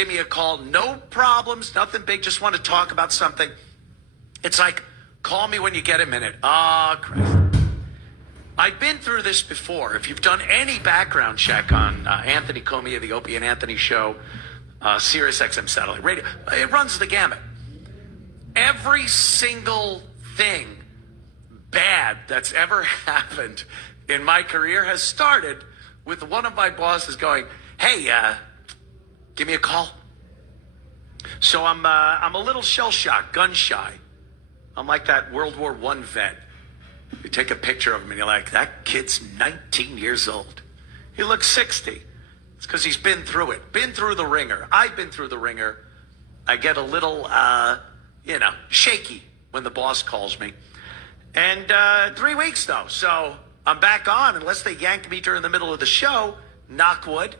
give me a call. No problems, nothing big. Just want to talk about something. It's like, call me when you get a minute. Christ. I've been through this before. If you've done any background check on Anthony Cumia, the Opie and Anthony Show, Sirius XM satellite radio, it runs the gamut. Every single thing bad that's ever happened in my career has started with one of my bosses going, "Hey, give me a call." So I'm a little shell-shocked, gun-shy. I'm like that World War I vet. You take a picture of him and you're like, that kid's 19 years old. He looks 60. It's because he's been through it, been through the ringer. I've been through the ringer. I get a little, shaky when the boss calls me. And 3 weeks, though. So I'm back on. Unless they yank me during the middle of the show, knock wood,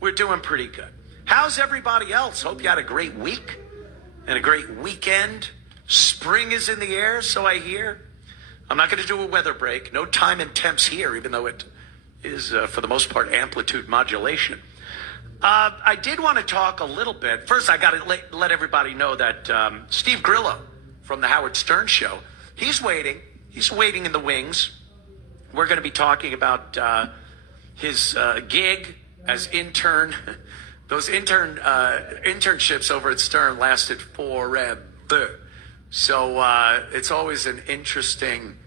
we're doing pretty good. How's everybody else? Hope you had a great week and a great weekend. Spring is in the air, so I hear. I'm not going to do a weather break. No time and temps here, even though it is, for the most part, amplitude modulation. I did want to talk a little bit. First, I got to let everybody know that Steve Grillo from the Howard Stern Show, he's waiting. He's waiting in the wings. We're going to be talking about his gig as intern. Those internships over at Stern lasted forever. So it's always an interesting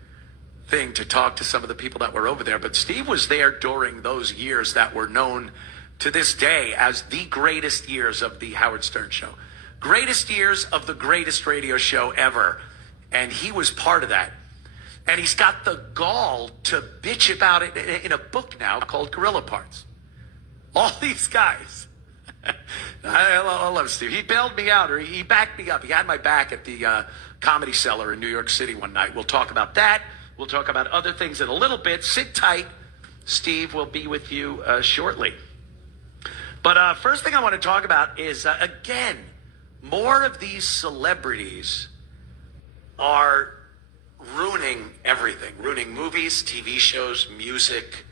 thing to talk to some of the people that were over there. But Steve was there during those years that were known to this day as the greatest years of the Howard Stern Show. Greatest years of the greatest radio show ever. And he was part of that. And he's got the gall to bitch about it in a book now called Gorilla Parts. All these guys. I love Steve. He bailed me out, or he backed me up. He had my back at the Comedy Cellar in New York City one night. We'll talk about that. We'll talk about other things in a little bit. Sit tight. Steve will be with you shortly. But first thing I want to talk about is, again, more of these celebrities are ruining everything. Ruining movies, TV shows, music.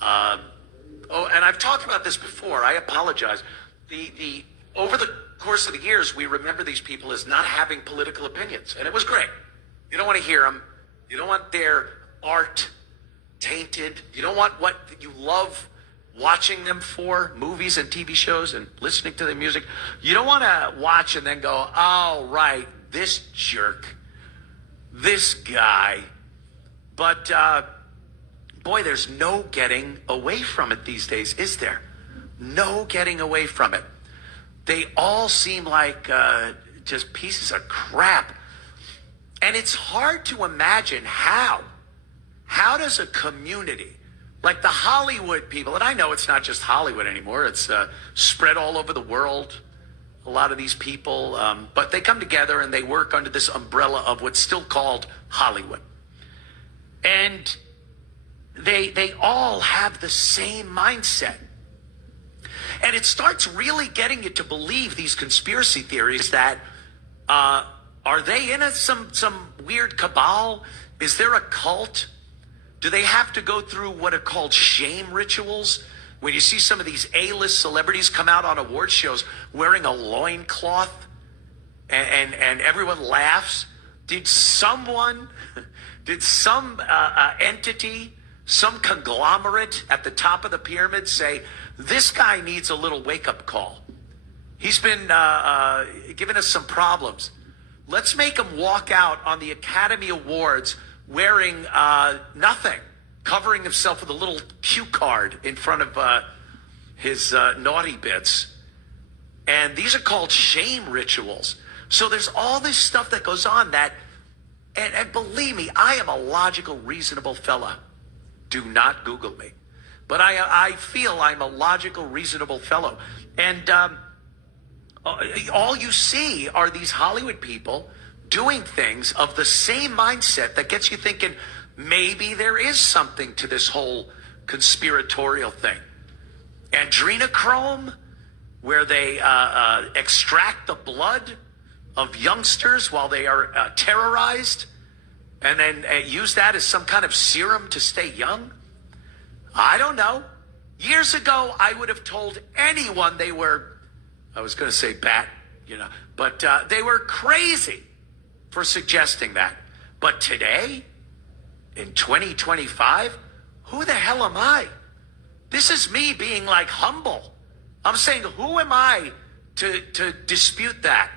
And I've talked about this before. I apologize. The over the course of the years, we remember these people as not having political opinions, and it was great. You don't want to hear them. You don't want their art tainted. You don't want what you love watching them for, movies and TV shows and listening to their music. You don't want to watch and then go, "Oh, right, this jerk, this guy." But boy, there's no getting away from it these days, is there? No getting away from it. They all seem like just pieces of crap. And it's hard to imagine how. How does a community, like the Hollywood people, and I know it's not just Hollywood anymore, it's spread all over the world, a lot of these people, but they come together and they work under this umbrella of what's still called Hollywood. And they all have the same mindset. And it starts really getting you to believe these conspiracy theories that, are they in some weird cabal? Is there a cult? Do they have to go through what are called shame rituals? When you see some of these A-list celebrities come out on award shows wearing a loincloth and everyone laughs. Did some entity, some conglomerate at the top of the pyramid say, this guy needs a little wake-up call? He's been giving us some problems. Let's make him walk out on the Academy Awards wearing nothing, covering himself with a little cue card in front of his naughty bits. And these are called shame rituals. So there's all this stuff that goes on that, and believe me, I am a logical, reasonable fella. Do not Google me. But I feel I'm a logical, reasonable fellow. And all you see are these Hollywood people doing things of the same mindset that gets you thinking maybe there is something to this whole conspiratorial thing. Adrenochrome, where they extract the blood of youngsters while they are terrorized and then use that as some kind of serum to stay young. I don't know. Years ago, I would have told anyone they were I was going to say bat, but they were crazy for suggesting that. But today, in 2025, who the hell am I? This is me being like humble. I'm saying, who am I to dispute that?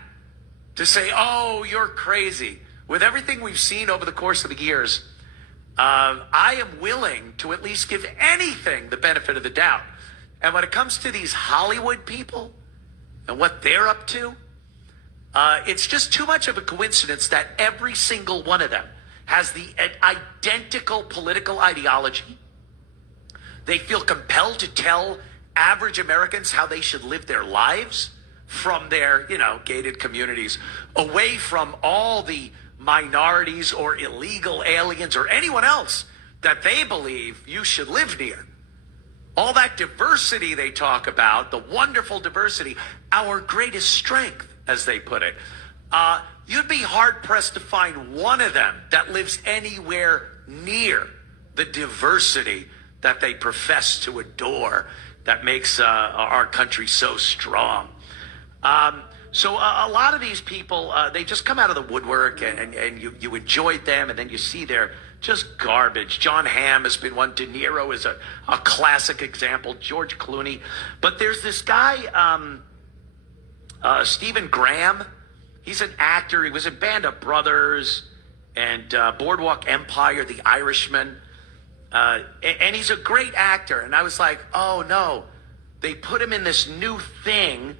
To say, oh, you're crazy. With everything we've seen over the course of the years, I am willing to at least give anything the benefit of the doubt. And when it comes to these Hollywood people and what they're up to, it's just too much of a coincidence that every single one of them has the identical political ideology. They feel compelled to tell average Americans how they should live their lives from their, gated communities, away from all the minorities or illegal aliens or anyone else that they believe you should live near. All that diversity they talk about, the wonderful diversity, our greatest strength, as they put it. You'd be hard-pressed to find one of them that lives anywhere near the diversity that they profess to adore, that makes our country so strong. So a lot of these people, they just come out of the woodwork, and you enjoyed them, and then you see they're just garbage. John Hamm has been one. De Niro is a classic example. George Clooney. But there's this guy, Stephen Graham. He's an actor. He was in Band of Brothers and Boardwalk Empire, The Irishman. And he's a great actor. And I was like, oh, no. They put him in this new thing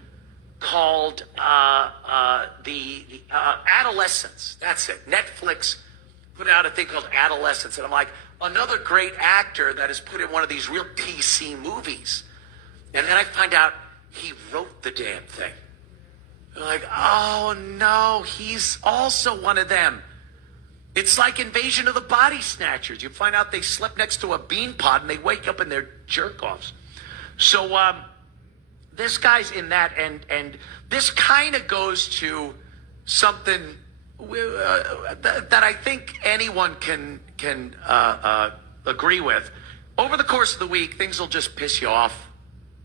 called the Adolescence. That's it. Netflix put out a thing called Adolescence. And I'm like, another great actor that is put in one of these real PC movies. And then I find out he wrote the damn thing. They're like, oh, no, he's also one of them. It's like Invasion of the Body Snatchers. You find out they slept next to a bean pod and they wake up in their jerk-offs. So this guy's in that, and this kind of goes to something that I think anyone can agree with. Over the course of the week, things will just piss you off.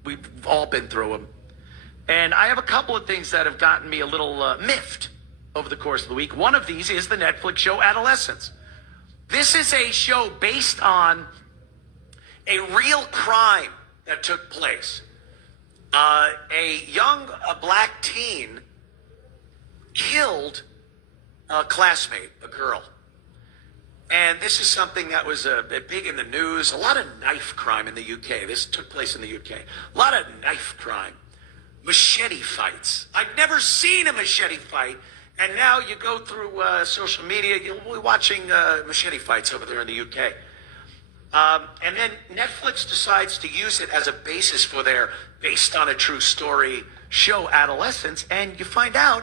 We've all been through them. And I have a couple of things that have gotten me a little miffed over the course of the week. One of these is the Netflix show Adolescence. This is a show based on a real crime that took place. A young black teen killed a classmate, a girl. And this is something that was big in the news. A lot of knife crime in the UK. This took place in the UK. A lot of knife crime. Machete fights. I've never seen a machete fight. And now you go through social media, we're watching machete fights over there in the UK. And then Netflix decides to use it as a basis for their based on a true story show Adolescence. And you find out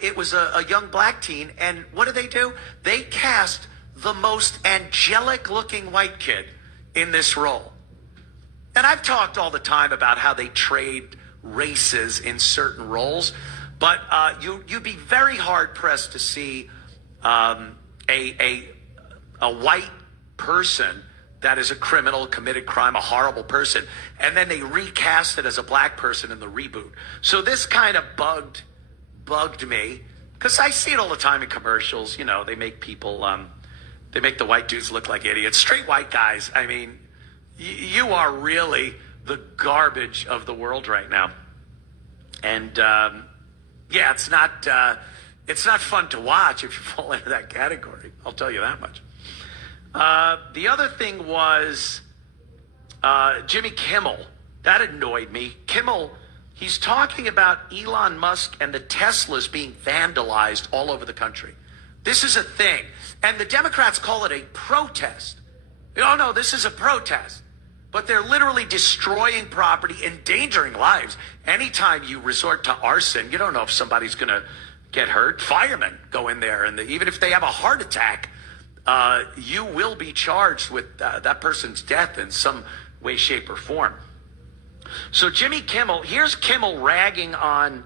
it was a young black teen. And what do? They cast the most angelic looking white kid in this role. And I've talked all the time about how they trade races in certain roles. But you'd be very hard-pressed to see a white person that is a criminal, committed crime, a horrible person, and then they recast it as a black person in the reboot. So this kind of bugged me, because I see it all the time in commercials. They make people, they make the white dudes look like idiots. Straight white guys, I mean, you are really the garbage of the world right now. And yeah, it's not fun to watch if you fall into that category. I'll tell you that much. The other thing was Jimmy Kimmel. That annoyed me. Kimmel, he's talking about Elon Musk and the Teslas being vandalized all over the country. This is a thing. And the Democrats call it a protest. Oh, no, this is a protest. But they're literally destroying property, endangering lives. Anytime you resort to arson, you don't know if somebody's going to get hurt. Firemen go in there, and even if they have a heart attack, you will be charged with that person's death in some way, shape, or form. So Jimmy Kimmel, here's Kimmel ragging on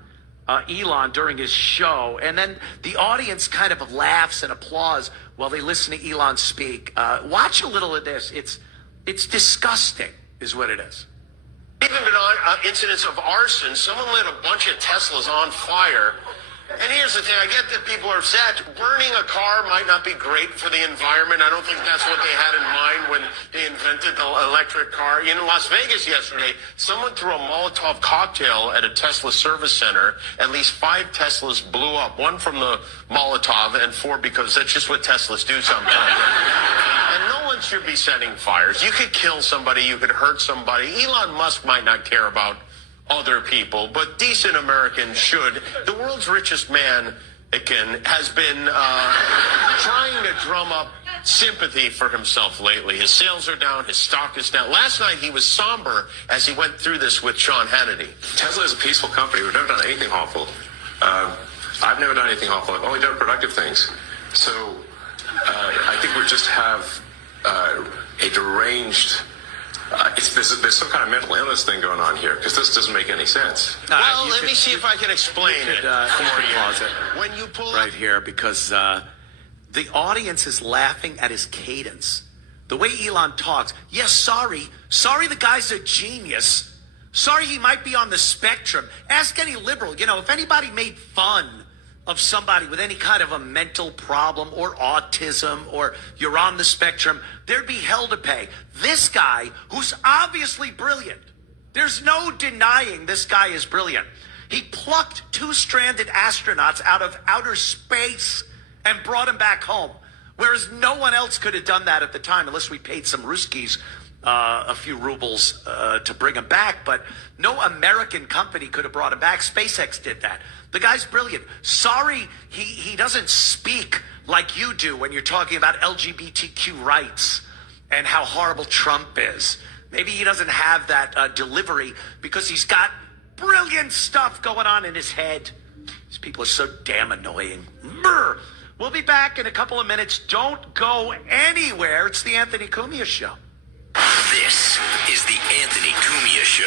Elon during his show, and then the audience kind of laughs and applauds while they listen to Elon speak. Watch a little of this. It's disgusting, is what it is. Even been incidents of arson. Someone lit a bunch of Teslas on fire. And here's the thing, I get that people are upset. Burning a car might not be great for the environment. I don't think that's what they had in mind when they invented the electric car. In Las Vegas yesterday, someone threw a Molotov cocktail at a Tesla service center. At least 5 Teslas blew up, 1 from the Molotov and 4 because that's just what Teslas do sometimes. And no one should be setting fires. You could kill somebody, you could hurt somebody. Elon Musk might not care about other people, but decent Americans should. The world's richest man, has been trying to drum up sympathy for himself lately. His sales are down, his stock is down. Last night he was somber as he went through this with Sean Hannity. Tesla is a peaceful company. We've never done anything awful. I've never done anything awful. I've only done productive things. So I think we just have a deranged... there's some kind of mental illness thing going on here, because this doesn't make any sense. Well, let me see if I can explain it for you. Pause it when you pull right here, because the audience is laughing at his cadence. The way Elon talks. Yes, sorry the guy's a genius. Sorry he might be on the spectrum. Ask any liberal. You know, if anybody made fun of somebody with any kind of a mental problem or autism or you're on the spectrum, there'd be hell to pay. This guy, who's obviously brilliant, there's no denying this guy is brilliant. He plucked 2 stranded astronauts out of outer space and brought them back home, whereas no one else could have done that at the time unless we paid some Ruskies a few rubles to bring him back. But no American company could have brought him back. SpaceX did that. The guy's brilliant. Sorry, he doesn't speak like you do when you're talking about LGBTQ rights and how horrible Trump is. Maybe he doesn't have that delivery because he's got brilliant stuff going on in his head. These people are so damn annoying. Brr. We'll be back in a couple of minutes. Don't go anywhere. It's the Anthony Cumia Show. This is the Anthony Cumia Show.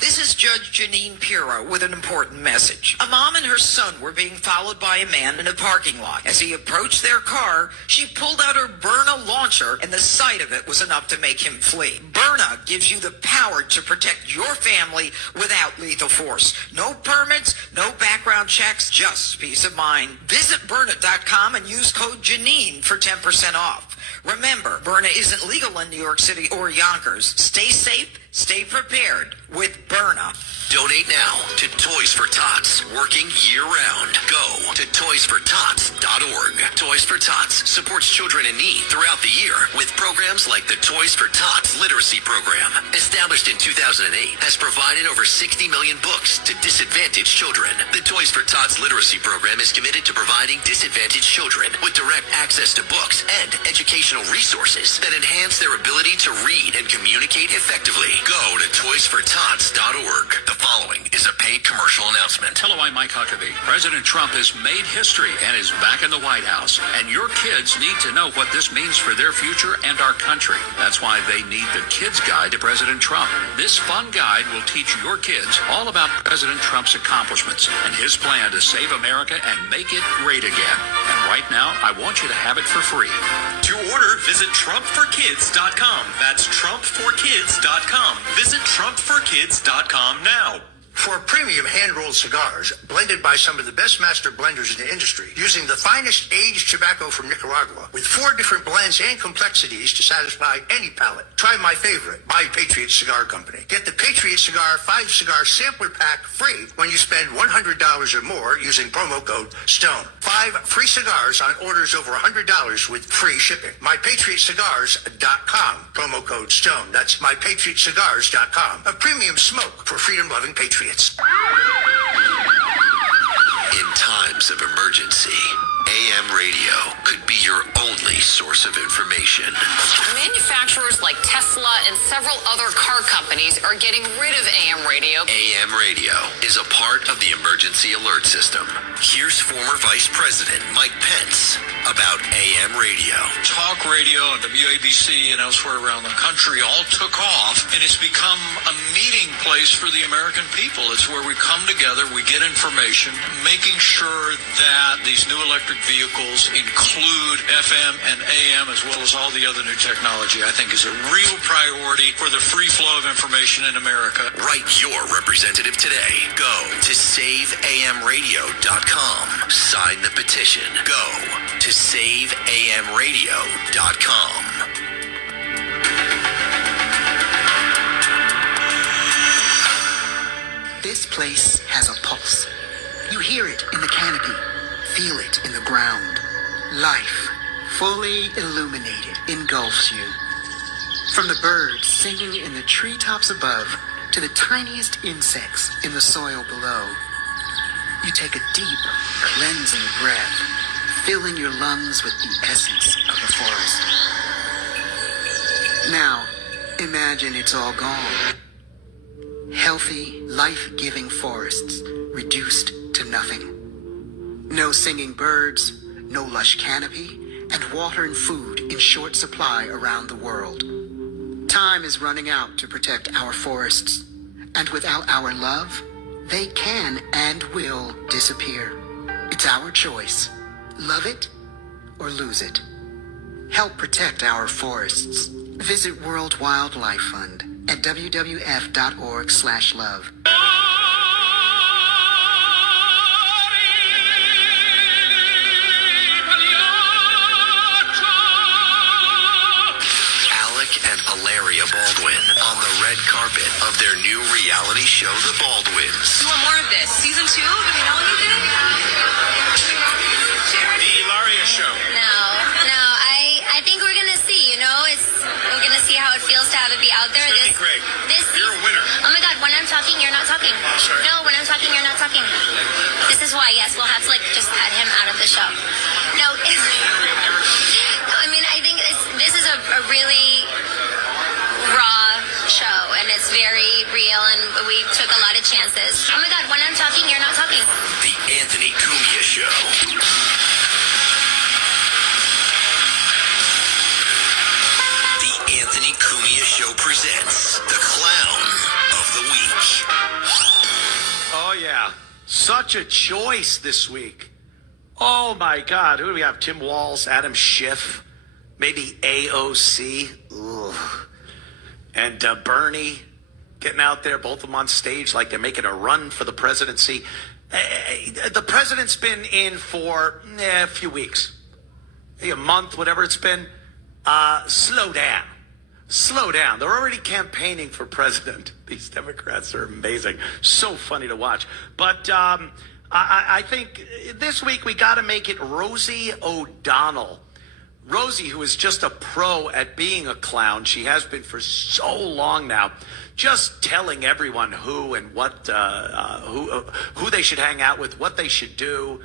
This is Judge Janine Pirro with an important message. A mom and her son were being followed by a man in a parking lot. As he approached their car, she pulled out her Byrna launcher, and the sight of it was enough to make him flee. Byrna gives you the power to protect your family without lethal force. No permits, no background checks, just peace of mind. Visit Byrna.com and use code Janine for 10% off. Remember, Byrna isn't legal in New York City or Yonkers. Stay safe, stay prepared with Byrna. Donate now to Toys for Tots, working year-round. Go to toysfortots.org. Toys for Tots supports children in need throughout the year with programs like the Toys for Tots Literacy Program. Established in 2008, has provided over 60 million books to disadvantaged children. The Toys for Tots Literacy Program is committed to providing disadvantaged children with direct access to books and educational resources that enhance their ability to read and communicate effectively. Go to toysfortots.org. The following is a paid commercial announcement. Hello, I'm Mike Huckabee. President Trump has made history and is back in the White House. And your kids need to know what this means for their future and our country. That's why they need the Kids Guide to President Trump. This fun guide will teach your kids all about President Trump's accomplishments and his plan to save America and make it great again. And right now, I want you to have it for free. To order, visit TrumpForKids.com. That's TrumpForKids.com. Visit TrumpForKids.com now. For premium hand-rolled cigars, blended by some of the best master blenders in the industry, using the finest aged tobacco from Nicaragua, with 4 different blends and complexities to satisfy any palate. Try my favorite, My Patriot Cigar Company. Get the Patriot Cigar 5-cigar sampler pack free when you spend $100 or more using promo code STONE. 5 free cigars on orders over $100 with free shipping. MyPatriotCigars.com, promo code STONE. That's MyPatriotCigars.com. A premium smoke for freedom-loving patriots. In times of emergency, AM radio could be your only source of information. Manufacturers like Tesla and several other car companies are getting rid of AM radio. AM radio is a part of the emergency alert system. Here's former Vice President Mike Pence about AM radio. Talk radio and WABC and elsewhere around the country all took off, and it's become a meeting place for the American people. It's where we come together, we get information, making sure that these new electric vehicles include FM and AM as well as all the other new technology, I think is a real priority for the free flow of information in America. Write your representative today. Go to saveamradio.com. Sign the petition. Go to saveamradio.com. This place has a pulse. You hear it in the canopy, feel it in the ground. Life, fully illuminated, engulfs you. From the birds singing in the treetops above to the tiniest insects in the soil below, you take a deep, cleansing breath, filling your lungs with the essence of the forest. Now, imagine it's all gone. Healthy, life-giving forests reduced to nothing. No singing birds, no lush canopy, and water and food in short supply around the world. Time is running out to protect our forests, and without our love, they can and will disappear. It's our choice. Love it or lose it. Help protect our forests. Visit World Wildlife Fund at wwf.org/love. And Hilaria Baldwin on the red carpet of their new reality show, The Baldwins. You want more of this? Season 2? Did we know you did? The Hilaria Show. No, I think we're gonna see, we're gonna see how it feels to have it be out there. It's gonna be great. You're a winner. Oh my God, when I'm talking, you're not talking. Oh, sorry. No, when I'm talking, you're not talking. This is why, yes, we'll have to just add him out of the show. No, I think this is a really raw show, and it's very real, and we took a lot of chances. Oh my God, when I'm talking, you're not talking. The Anthony Cumia Show. The Anthony Cumia Show presents The Clown of the Week. Oh, yeah. Such a choice this week. Oh, my God. Who do we have? Tim Walz, Adam Schiff, maybe AOC. Ugh. And Bernie getting out there, both of them on stage like they're making a run for the presidency. The president's been in for a few weeks, a month, whatever it's been. Slow down. Slow down. They're already campaigning for president. These Democrats are amazing. So funny to watch. But I think this week we got to make it Rosie O'Donnell. Rosie, who is just a pro at being a clown, she has been for so long now, just telling everyone who and what, who they should hang out with, what they should do,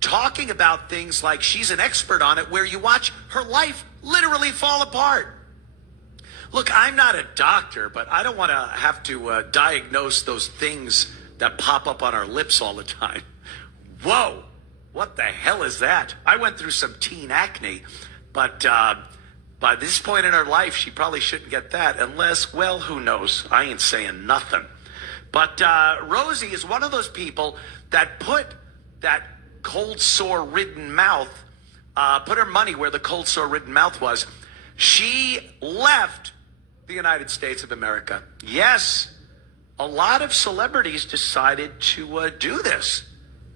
talking about things like she's an expert on it, where you watch her life literally fall apart. Look, I'm not a doctor, but I don't want to have to diagnose those things that pop up on our lips all the time. Whoa. What the hell is that? I went through some teen acne, but by this point in her life, she probably shouldn't get that unless, well, who knows? I ain't saying nothing. But Rosie is one of those people that put that cold sore-ridden mouth, put her money where the cold sore-ridden mouth was. She left the United States of America. Yes, a lot of celebrities decided to do this.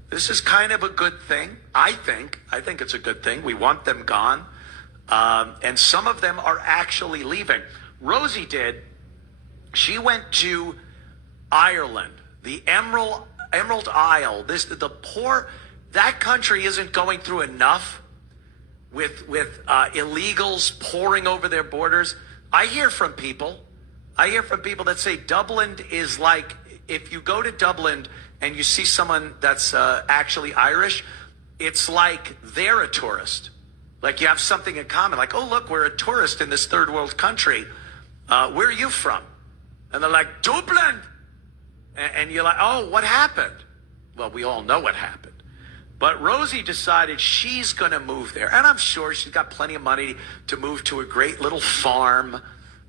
This is kind of a good thing, I think. I think it's a good thing. We want them gone. And some of them are actually leaving. Rosie did. She went to Ireland, the Emerald Isle. That country isn't going through enough with illegals pouring over their borders. I hear from people that say Dublin is like, if you go to Dublin and you see someone that's actually Irish, it's like they're a tourist. Like you have something in common. Like, oh, look, we're a tourist in this third world country. Where are you from? And they're like, Dublin. And you're like, oh, what happened? Well, we all know what happened. But Rosie decided she's going to move there. And I'm sure she's got plenty of money to move to a great little farm,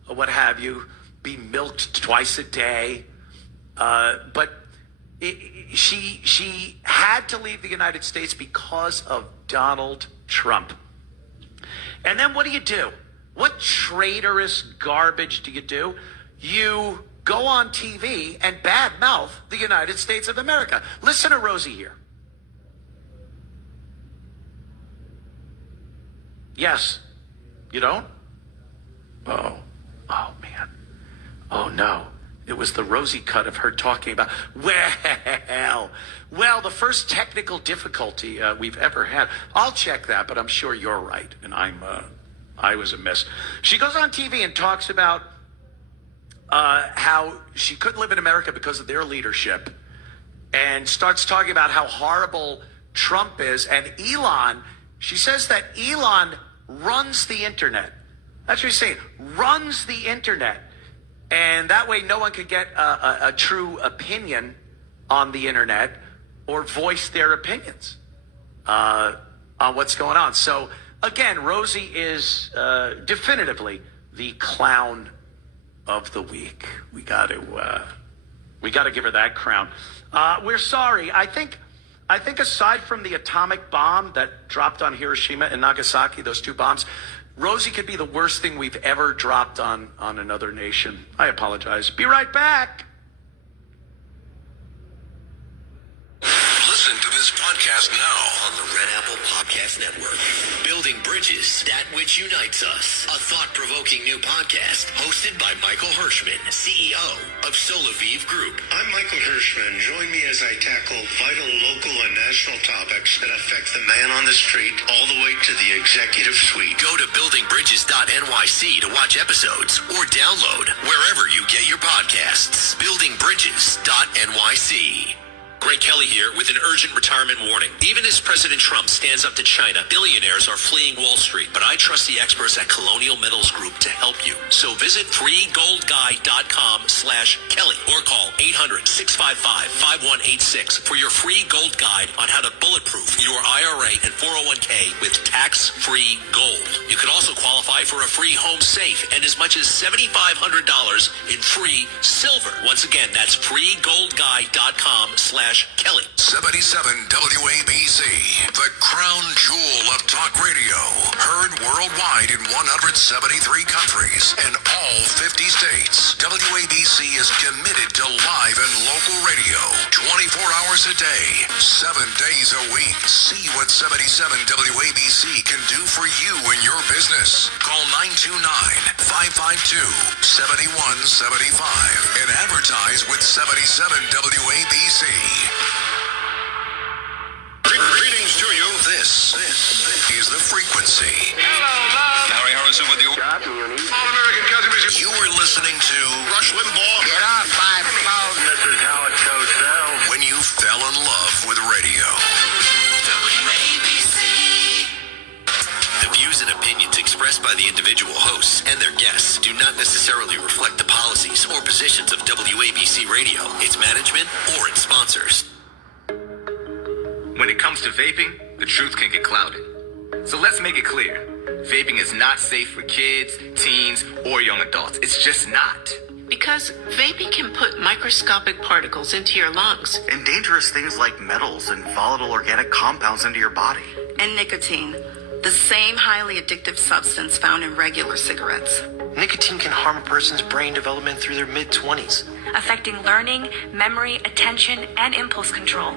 or what have you, be milked twice a day. But she had to leave the United States because of Donald Trump. And then what do? What traitorous garbage do? You go on TV and badmouth the United States of America. Listen to Rosie here. Yes. You don't? Oh man. Oh no. It was the Rosie cut of her talking about, well, the first technical difficulty we've ever had. I'll check that, but I'm sure you're right, and I was amiss. She goes on TV and talks about how she couldn't live in America because of their leadership, and starts talking about how horrible Trump is. And Elon, she says that Elon runs the internet. That's what she's saying, runs the internet. And that way no one could get a true opinion on the internet or voice their opinions on what's going on. So, again, Rosie is definitively the clown of the week. We got to give her that crown. We're sorry. I think aside from the atomic bomb that dropped on Hiroshima and Nagasaki, those two bombs, Rosie could be the worst thing we've ever dropped on another nation. I apologize. Be right back. Listen to this podcast now on the Red Apple Podcast Network. Building Bridges, that which unites us. A thought-provoking new podcast hosted by Michael Hirschman, CEO of Solaviv Group. I'm Michael Hirschman. Join me as I tackle vital local and national topics that affect the man on the street all the way to the executive suite. Go to buildingbridges.nyc to watch episodes or download wherever you get your podcasts. Buildingbridges.nyc. Greg Kelly here with an urgent retirement warning. Even as President Trump stands up to China, billionaires are fleeing Wall Street. But I trust the experts at Colonial Metals Group to help you. So visit freegoldguide.com/Kelly or call 800-655-5186 for your free gold guide on how to bulletproof your IRA and 401k with tax-free gold. You could also qualify for a free home safe and as much as $7,500 in free silver. Once again, that's freegoldguide.com/Kelly. 77 WABC, the crown jewel of talk radio. Heard worldwide in 173 countries and all 50 states. WABC is committed to live and local radio 24 hours a day, 7 days a week. See what 77 WABC can do for you and your business. Call 929-552-7175 and advertise with 77 WABC. Greetings to you. This is The Frequency. Hello, love. Harry Harrison with you. All-American Cousin Music. You are listening to Rush Limbaugh. Get off my phone. This is how it goes down. When you fell in love with radio. WABC. The views and opinions expressed by the individual hosts and their guests do not necessarily reflect the policies or positions of WABC Radio, its management, or its sponsors. When it comes to vaping, the truth can get clouded. So let's make it clear. Vaping is not safe for kids, teens, or young adults. It's just not. Because vaping can put microscopic particles into your lungs. And dangerous things like metals and volatile organic compounds into your body. And nicotine, the same highly addictive substance found in regular cigarettes. Nicotine can harm a person's brain development through their mid-20s. Affecting learning, memory, attention, and impulse control,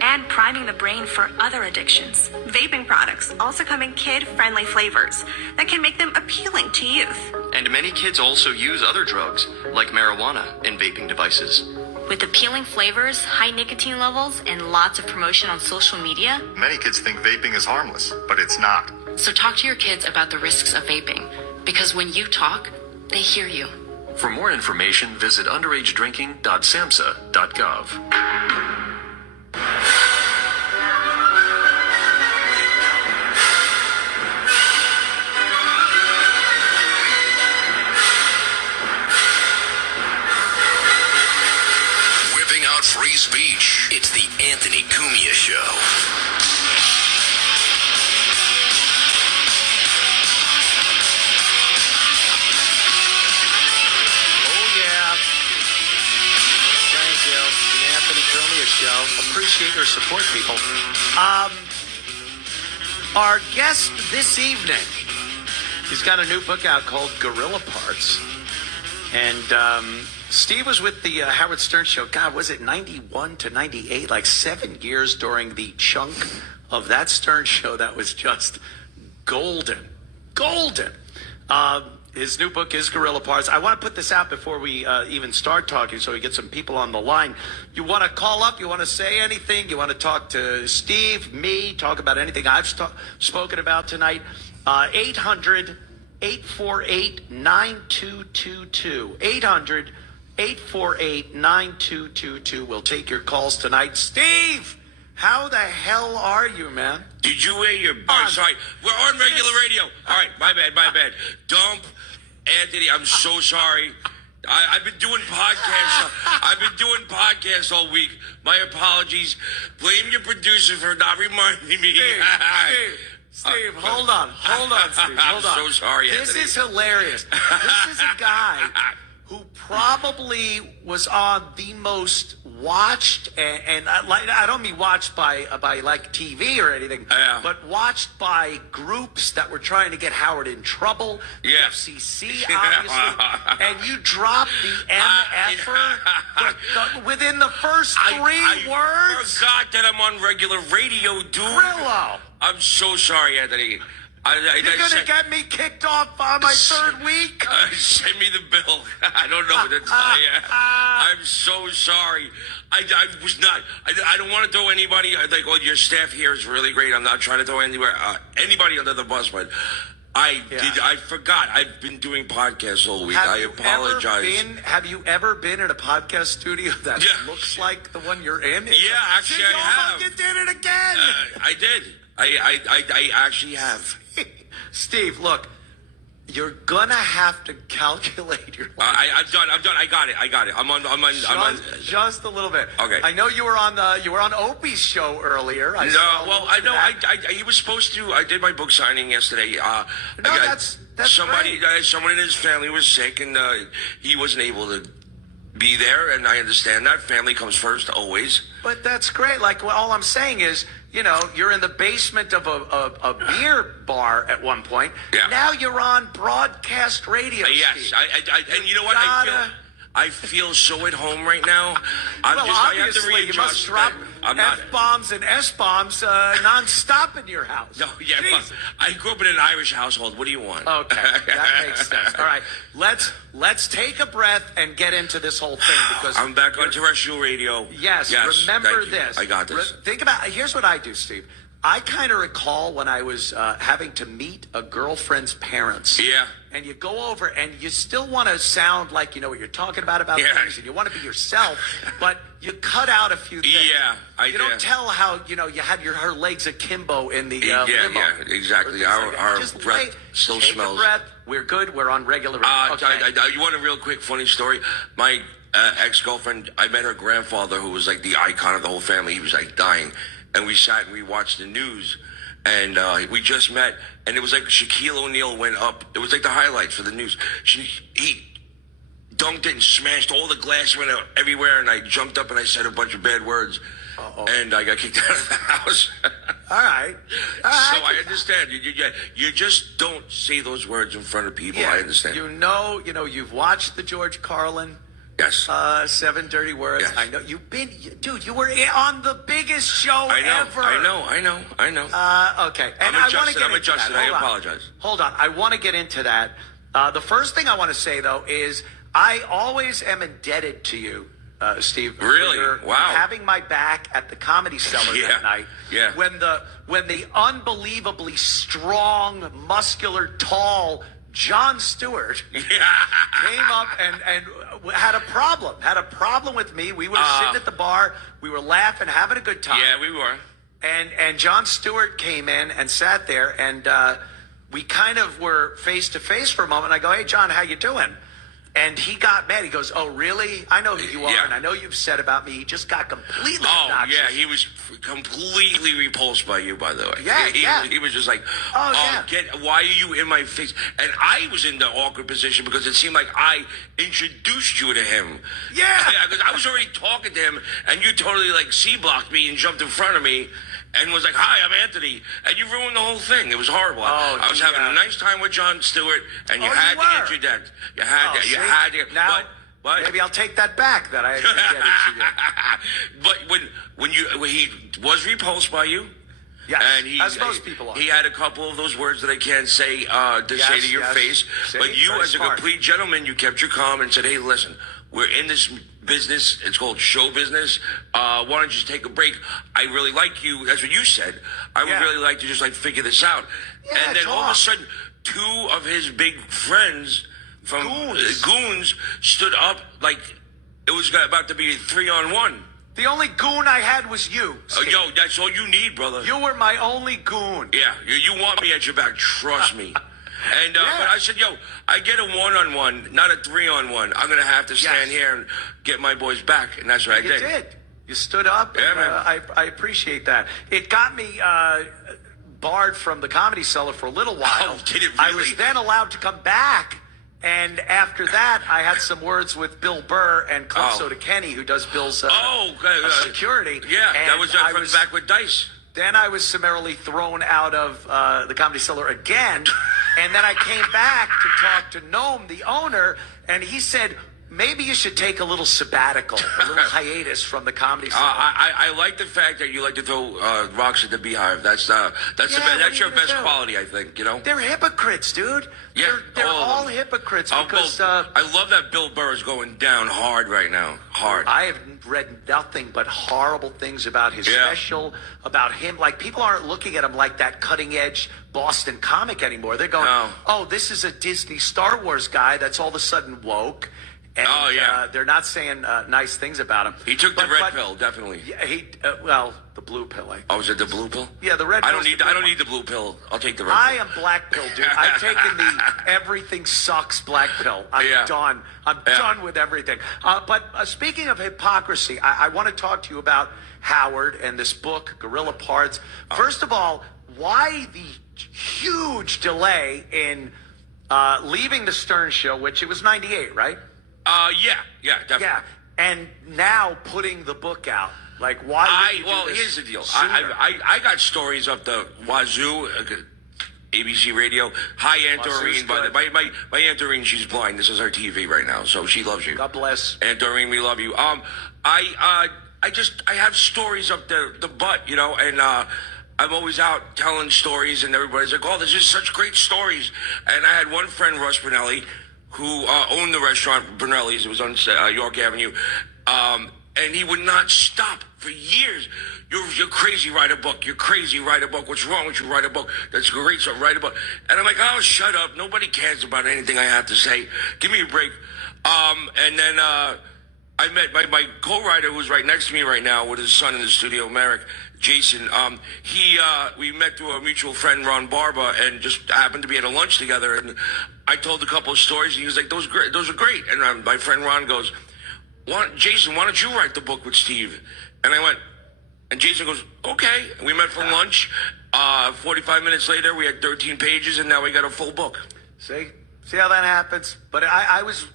and priming the brain for other addictions. Vaping products also come in kid-friendly flavors that can make them appealing to youth. And many kids also use other drugs, like marijuana, in vaping devices. With appealing flavors, high nicotine levels, and lots of promotion on social media, many kids think vaping is harmless, but it's not. So talk to your kids about the risks of vaping, because when you talk, they hear you. For more information, visit underagedrinking.samhsa.gov. appreciate your support, people. Our guest this evening, he's got a new book out called Gorilla Parts. And Steve was with the Howard Stern show. God, was it 91 to 98? Like 7 years during the chunk of that Stern show that was just golden. Golden. His new book is Gorilla Parts. I want to put this out before we even start talking so we get some people on the line. You want to call up? You want to say anything? You want to talk to Steve, me, talk about anything I've spoken about tonight? 800-848-9222. 800-848-9222. We'll take your calls tonight. Steve, how the hell are you, man? Did you wear your... Oh, sorry. We're on regular radio. All right, my bad. Dump. Anthony, I'm so sorry. I've been doing podcasts all week. My apologies. Blame your producer for not reminding me. Steve, hold on, Steve. Hold on. I'm so sorry, This Anthony. is hilarious. This is a guy who probably was on the most watched, and I don't mean watched by like TV or anything, but watched by groups that were trying to get Howard in trouble. The FCC, obviously. And you dropped the MFer within the first three words. I forgot that I'm on regular radio, dude. Grillo. I'm so sorry, Anthony. You're going to get me kicked off on my third week? Send me the bill. I don't know what to tell you. I'm so sorry. I was not. I don't want to throw anybody. Like, oh, your staff here is really great. I'm not trying to throw anybody under the bus, but I forgot. I've been doing podcasts all week. I apologize. Have you ever been in a podcast studio that looks like the one you're in? Actually, I have. You did it again. I did. I actually have. Steve, look, you're gonna have to calculate your life. I'm done. I got it. I'm on. Just a little bit. Okay. I know you were on Opie's show earlier. I know. He was supposed to. I did my book signing yesterday. That's somebody. great. Someone in his family was sick, and he wasn't able to be there. And I understand that family comes first always. But that's great. Like, all I'm saying is, you're in the basement of a beer bar at one point. Yeah. Now you're on broadcast radio. Yes, and you know what? I feel so at home right now. Obviously, you must drop F-bombs and S-bombs nonstop in your house. No, well, I grew up in an Irish household. What do you want? Okay, that makes sense. All right, let's take a breath and get into this whole thing because I'm back on terrestrial radio. Yes, remember this. I got this. Think about. Here's what I do, Steve. I kind of recall when I was having to meet a girlfriend's parents. Yeah. And you go over and you still want to sound like you know what you're talking about things, and you want to be yourself, but you cut out a few things. Yeah, you don't tell how you had her legs akimbo in the limo. Yeah, exactly. Our breath still smells. Take a breath. We're good. We're on regular. Okay. You want a real quick funny story? My ex-girlfriend, I met her grandfather, who was like the icon of the whole family. He was like dying, and we sat and we watched the news. And we just met, and it was like Shaquille O'Neal went up. It was like the highlights for the news. He dunked it and smashed all the glass, went out everywhere, and I jumped up and I said a bunch of bad words. And I got kicked out of the house. All right. So I understand. You just don't say those words in front of people. Yeah, I understand. You've watched the George Carlin. Yes. 7 Dirty Words. Yes. I know you've been, dude. You were on the biggest show ever. I know. Okay. And I want to get into that. I apologize. Hold on. I want to get into that. The first thing I want to say though is I always am indebted to you, Steve. Really? For having my back at the Comedy Cellar that night. Yeah. When the unbelievably strong, muscular, tall Jon Stewart came up and had a problem with me. We were sitting at the bar. We were laughing, having a good time. Yeah, we were. And Jon Stewart came in and sat there, and we kind of were face to face for a moment. I go, "Hey, John, how you doing?" And he got mad. He goes, "Oh, really? I know who you are, Yeah. and I know you've said about me." He just got completely Oh, obnoxious. yeah, he was completely repulsed by you, by the way. Yeah, He was just like, Oh, yeah. why are you in my face? And I was in the awkward position because it seemed like I introduced you to him. Yeah. Because I was already talking to him, and you totally, like, C-blocked me and jumped in front of me and was like, "Hi, I'm Anthony." And you ruined the whole thing. It was horrible. I was having a nice time with Jon Stewart, and you had to interject. You had to. You had to. Now, but maybe I'll take that back. That I actually get it. But when he was repulsed by you, Yes, and as most people are. He had a couple of those words that I can't say say to your face. See? But you, Very as a smart. complete gentleman, you kept your calm and said, "Hey, listen, we're in this business. It's called show business. Why don't you just take a break? I really like you." That's what you said. I would really like to just like figure this out. And then all of a sudden, two of his big friends from goons stood up like it was about to be a 3-on-1. The only goon I had was you. Yo, that's all you need, brother. You were my only goon. Yeah, you want me at your back. Trust me. And but I said, yo, I get a 1-on-1, not a 3-on-1. I'm gonna have to stand here and get my boys back, and that's what I did. You did. You stood up. Yeah, and, man. I appreciate that. It got me barred from the Comedy Cellar for a little while. Oh, did it really? I was then allowed to come back. And after that, I had some words with Bill Burr and Club Soda Kenny, who does Bill's security. Yeah, and that was back with Dice. Then I was summarily thrown out of the Comedy Cellar again. And then I came back to talk to Noam, the owner, and he said, maybe you should take a little sabbatical, a little hiatus from the Comedy Cellar. I like the fact that you like to throw rocks at the Beehive. That's your best quality, I think. You know, they're hypocrites, dude. Yeah, they're all hypocrites because I love that Bill Burr is going down hard right now. Hard. I have read nothing but horrible things about his special, about him. Like, people aren't looking at him like that cutting edge Boston comic anymore. They're going, "Oh, this is a Disney Star Wars guy that's all of a sudden woke." And, they're not saying nice things about him. He took the red pill, definitely. Yeah, the blue pill. Oh, is it the blue pill? Yeah, the red. I don't need the blue pill. I'll take the red. I am black pill, dude. I've taken the everything sucks black pill. I'm done. I'm done with everything. But speaking of hypocrisy, I want to talk to you about Howard and this book, Gorilla Parts. First of all, why the huge delay in leaving the Stern Show, which it was 98, right? Yeah, definitely. Yeah, and now putting the book out. Like, why? Here's the deal. I got stories up the wazoo. ABC Radio. Hi, Aunt Doreen. My Aunt Doreen, she's blind. This is her TV right now, so she loves you. God bless. Aunt Doreen, we love you. I have stories up the butt, you know, and I'm always out telling stories, and everybody's like, "Oh, this is such great stories." And I had one friend, Russ Brunelli, who owned the restaurant Brunelli's. It was on York Avenue. And he would not stop for years. You're crazy, write a book. You're crazy, write a book. What's wrong with you? Write a book. That's great, so write a book. And I'm like, "Oh, shut up. Nobody cares about anything I have to say. Give me a break." And then I met my co-writer, who's right next to me right now with his son in the studio, Merrick, Jason. We met through a mutual friend, Ron Barba, and just happened to be at a lunch together. And I told a couple of stories, and he was like, "Those are great." And my friend Ron goes, "Jason, why don't you write the book with Steve?" And I went, and Jason goes, "Okay." And we met for lunch. 45 minutes later, we had 13 pages, and now we got a full book. See how that happens? But I was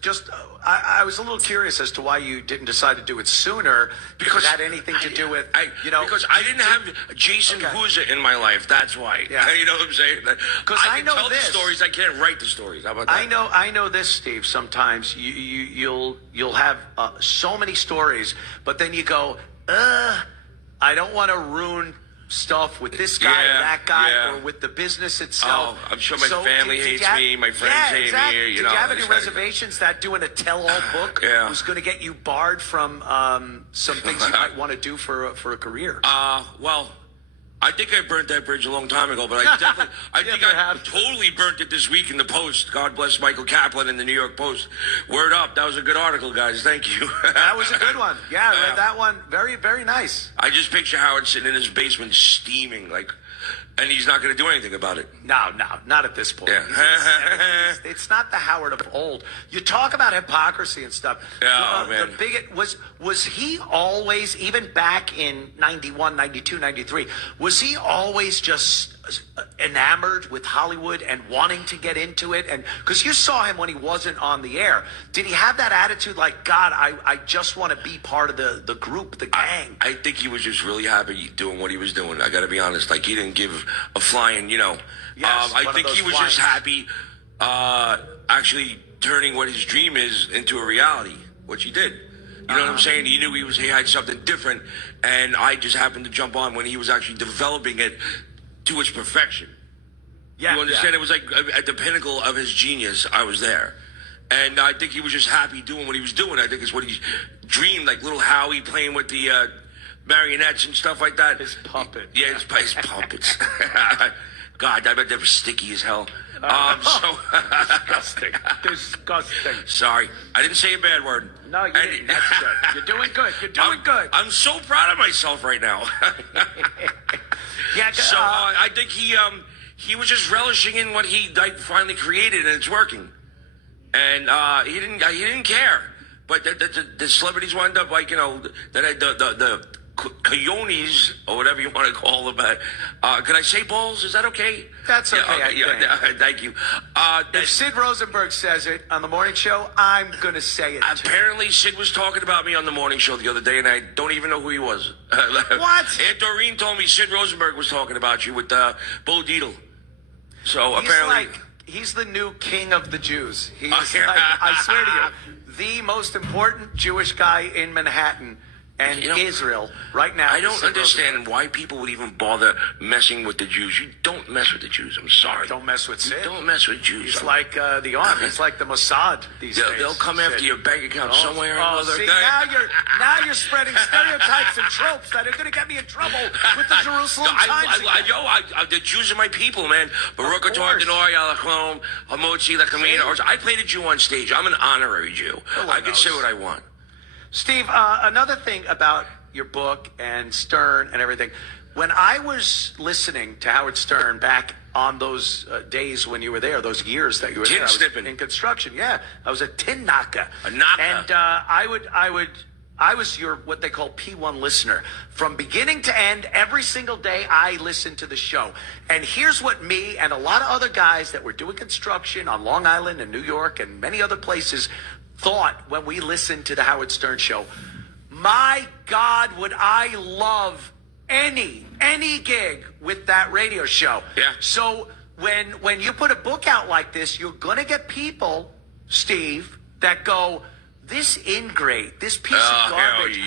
a little curious as to why you didn't decide to do it sooner. Because it had anything to do with, because I didn't have Jason Huza in my life. That's why. Yeah. You know what I'm saying? Because I can know tell this. the stories. I can't write the stories. How about that? I know this, Steve. Sometimes you'll have so many stories, but then you go, I don't want to ruin stuff with this guy or that guy or with the business itself. Oh, I'm sure my family hates me, my friends hate me. Did you have any reservations that doing a tell-all book was going to get you barred from some things you might want to do for a career? Well, I think I burnt that bridge a long time ago, but I definitely, I think I totally burnt it this week in the Post. God bless Michael Kaplan in the New York Post. Word up. That was a good article, guys. Thank you. That was a good one. Yeah, I read that one. Very, very nice. I just picture Howard sitting in his basement steaming, and he's not going to do anything about it. No, not at this point. Yeah. It's not the Howard of old. You talk about hypocrisy and stuff. Yeah, man. The bigot was he always, even back in 91, 92, 93, was he always just enamored with Hollywood and wanting to get into it? And because you saw him when he wasn't on the air, did he have that attitude like, God, I just want to be part of the group, the gang? I think he was just really happy doing what he was doing. I got to be honest. Like, he didn't give a flying, Yes, I think he was just happy actually turning what his dream is into a reality, which he did. You know what I'm saying? He knew he had something different, and I just happened to jump on when he was actually developing it to its perfection. Yeah, you understand? It was like at the pinnacle of his genius. I was there. And I think he was just happy doing what he was doing. I think it's what he dreamed, like little Howie playing with the marionettes and stuff like that. His puppet. Yeah, his puppets. God, I bet they were sticky as hell. Disgusting. Disgusting. Sorry, I didn't say a bad word. No, you didn't. That's good. You're doing good. You're doing good. I'm so proud of myself right now. Yeah. So I think he was just relishing in what he finally created, and it's working. And he didn't care. But the celebrities wound up the coyones, or whatever you want to call them. Can I say balls? Is that okay? That's okay. Yeah, thank you. If Sid Rosenberg says it on the morning show, I'm going to say it too. Apparently, Sid was talking about me on the morning show the other day, and I don't even know who he was. What? Aunt Doreen told me Sid Rosenberg was talking about you with Bo Dietl. So apparently... He's the new king of the Jews. He's I swear to you, the most important Jewish guy in Manhattan and Israel right now. I don't understand why people would even bother messing with the Jews. You don't mess with the Jews. I'm sorry. Don't mess with Sid. Don't mess with Jews. He's like the army. He's like the Mossad these days. They'll come after your bank account somewhere or another. See, now you're spreading stereotypes and tropes that are going to get me in trouble with the Jerusalem Times. The Jews are my people, man. Baruch atah Adonai Alachom Hamotzi Lakamina. I played a Jew on stage. I'm an honorary Jew. I can say what I want. Steve, another thing about your book and Stern and everything, when I was listening to Howard Stern back on those days when you were there, those years that you were there, I was in construction. Yeah, I was a tin knocker. A knocker. And I was your what they call P1 listener. From beginning to end, every single day, I listened to the show. And here's what me and a lot of other guys that were doing construction on Long Island and New York and many other places thought when we listened to the Howard Stern show. My God, would I love any gig with that radio show. Yeah. So when you put a book out like this, you're going to get people, Steve, that go, this ingrate, this piece of garbage.